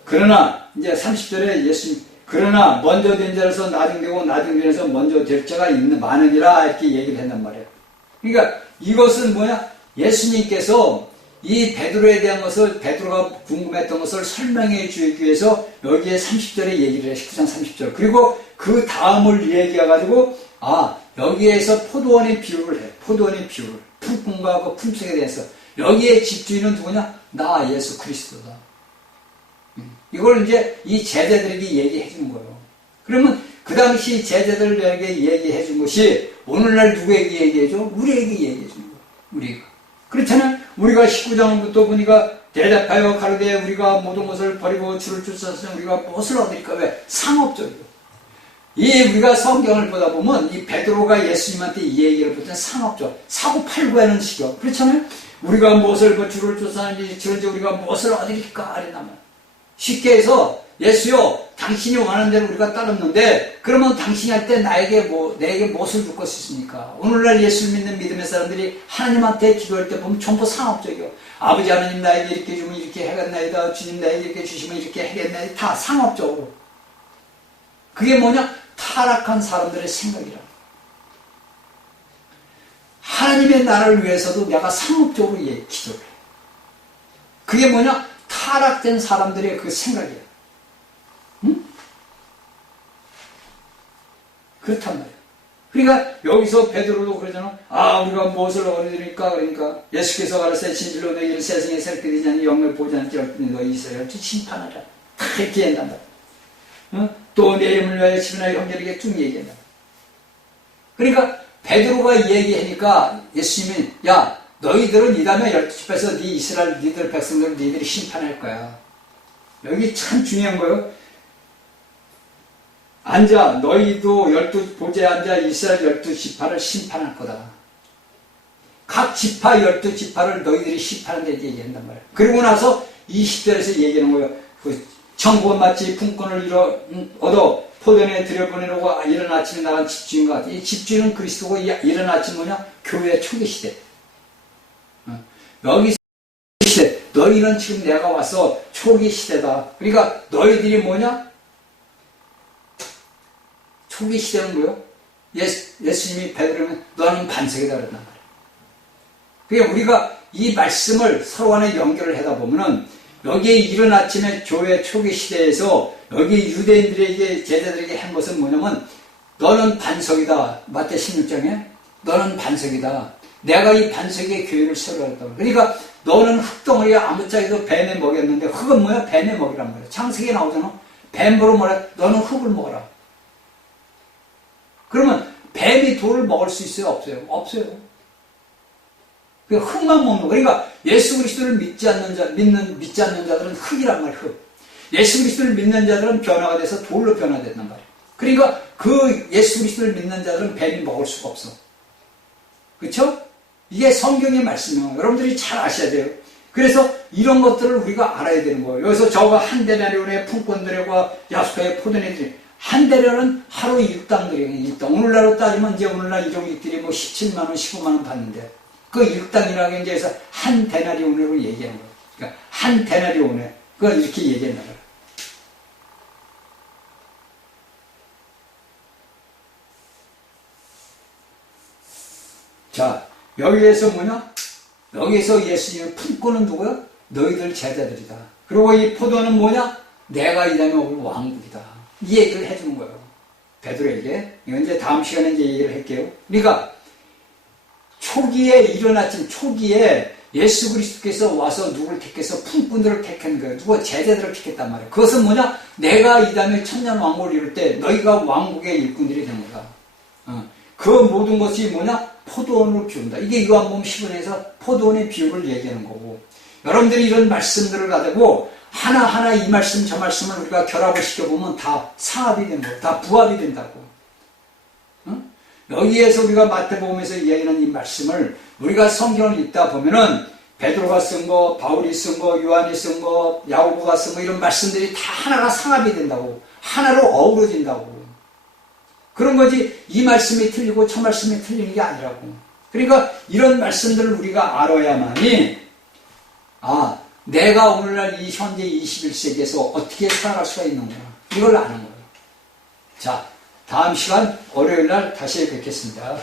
그러나, 이제 30절에 예수님, 그러나 먼저 된 자로서 나중되고 나중된 자로서 먼저 될 자가 많으니라, 이렇게 얘기를 했단 말이에요. 그러니까 이것은 뭐냐? 예수님께서 이 베드로에 대한 것을, 베드로가 궁금했던 것을 설명해 주기 위해서 여기에 30절에 얘기를 해, 19장 30절. 그리고 그 다음을 얘기해가지고, 여기에서 포도원의 비유를 해. 포도원의 비유를. 품꾼과 그 품속에 대해서. 여기에 집주인은 누구냐? 나 예수 그리스도다. 이걸 이제 이 제자들에게 얘기해 준 거예요. 그러면 그 당시 제자들에게 얘기해 준 것이 오늘날 누구에게 얘기해 줘? 우리에게 얘기해 준 거예요. 우리가. 그렇잖아요. 우리가 19장부터 보니까 대답하여 가로되 우리가 모든 것을 버리고 주를 쫓아서 우리가 무엇을 얻을까? 왜? 상업적이고. 이 우리가 성경을 보다 보면 이 베드로가 예수님한테 이 얘기를 보면 상업적, 사고 팔고 하는 식이요. 그렇잖아요. 우리가 무엇을 주를 쫓아하는지 저런지 우리가 무엇을 얻을까? 이랬나면 쉽게 해서 예수요, 당신이 원하는 대로 우리가 따랐는데 그러면 당신이 할 때 내게 무엇을 줄 것이 있습니까? 오늘날 예수를 믿는 믿음의 사람들이 하나님한테 기도할 때 보면 전부 상업적이요. 아버지 하나님 나에게 이렇게 주면 이렇게 해겠나이다. 주님 나에게 이렇게 주시면 이렇게 해겠나이다. 다 상업적으로. 그게 뭐냐? 타락한 사람들의 생각이라. 하나님의 나라를 위해서도 내가 상업적으로 기도를 해. 그게 뭐냐? 타락된 사람들의 그 생각이야. 응? 그렇단 말이야. 그러니까 여기서 베드로도 그러잖아. 우리가 무엇을 얻으니까 그러니까 예수께서 가라사대 진실로 너희를 세상에 살게 되지 않는 영을 보지 않지 너희 이스라엘을 심판하라. 이렇게 한단 말이야. 또 내 이름을 위하여 집이나 형제에게 쭉 얘기한다. 그러니까 베드로가 얘기하니까 예수님이 너희들은 이 다음에 12집에서 네 이스라엘 니들 백성들 니들이 심판할 거야. 여기 참 중요한 거예요. 너희도 12보좌에 앉아 이스라엘 12지파를 심판할 거다. 각 지파 12지파를 너희들이 심판한다 얘기한단 말이야. 그리고 나서 20절에서 얘기하는 거예요. 정복은 마치 품꾼을 얻어 포도원에 들여보내려고 이른 아침에 나간 집주인과 같아. 이 집주인은 그리스도고 이른 아침 뭐냐? 교회 초기 시대. 여기서 시대. 너희는 지금 내가 와서 초기 시대다. 그러니까 너희들이 뭐냐? 초기 시대는 뭐요? 예수님이 베드로는 너는 반석이다 그랬단 말이에요. 그러니까 우리가 이 말씀을 서로 간에 연결을 하다 보면은 여기에 이른 아침에 교회 초기 시대에서 여기 유대인들에게 제자들에게 한 것은 뭐냐면 너는 반석이다. 마태 16장에 너는 반석이다. 내가 이 반석의 교회를 세워야겠다. 그러니까 너는 흙덩어리에 아무짝에도 뱀에 먹였는데 흙은 뭐야? 뱀에 먹이란 말이야. 창세기에 나오잖아. 뱀으로 뭐라? 너는 흙을 먹어라. 그러면 뱀이 돌을 먹을 수 있어요? 없어요? 없어요. 흙만 먹는 거. 그러니까 예수 그리스도를 믿지 않는 자들은 흙이란 말이에요. 흙. 예수 그리스도를 믿는 자들은 변화가 돼서 돌로 변화된단 말이에요. 그러니까 그 예수 그리스도를 믿는 자들은 뱀이 먹을 수가 없어. 그렇죠? 이게 성경의 말씀이에요. 여러분들이 잘 아셔야 돼요. 그래서 이런 것들을 우리가 알아야 되는 거예요. 여기서 저거 한 데나리온의 품꾼들과 야수카의 포도네들이 한 데나리온은 하루 1당들이에요. 1당. 오늘날로 따지면 이제 오늘날 이종익들이 17만원, 15만원 받는데 그 1당이라고 이제 해서 한 데나리온으로 얘기하는 거예요. 그러니까 한 데나리온에 그걸 이렇게 얘기한다. 자, 여기에서 뭐냐? 여기에서 예수님의 품꾼은 누구야? 너희들 제자들이다. 그리고 이 포도는 뭐냐? 내가 이 다음에 올 왕국이다. 이 얘기를 해주는 거예요. 베드로에게. 이건 이제 다음 시간에 이제 얘기를 할게요. 그러니까 초기에 일어났진 초기에 예수 그리스도께서 와서 누구를 택해서 품꾼들을 택한 거예요. 누가 제자들을 택했단 말이에요. 그것은 뭐냐? 내가 이 다음에 천년 왕국을 이룰 때 너희가 왕국의 일꾼들이 되는 거다. 그 모든 것이 뭐냐? 포도원으로 비운다. 이게 요한복음 10원에서 포도원의 비유를 얘기하는 거고, 여러분들이 이런 말씀들을 가지고 하나하나 이 말씀 저 말씀을 우리가 결합을 시켜보면 다 상합이 되는 거고 다 부합이 된다고. 여기에서 우리가 마태복음에서 이야기하는 이 말씀을 우리가 성경을 읽다 보면은 베드로가 쓴 거, 바울이 쓴 거, 요한이 쓴 거, 야고보가 쓴 거 이런 말씀들이 다 하나가 상합이 된다고. 하나로 어우러진다고. 그런 거지 이 말씀이 틀리고 저 말씀이 틀리는 게 아니라고. 그러니까 이런 말씀들을 우리가 알아야만이 아, 내가 오늘날 이 현재 21세기에서 어떻게 살아갈 수가 있는구나. 이걸 아는 거예요. 자, 다음 시간 월요일 날 다시 뵙겠습니다.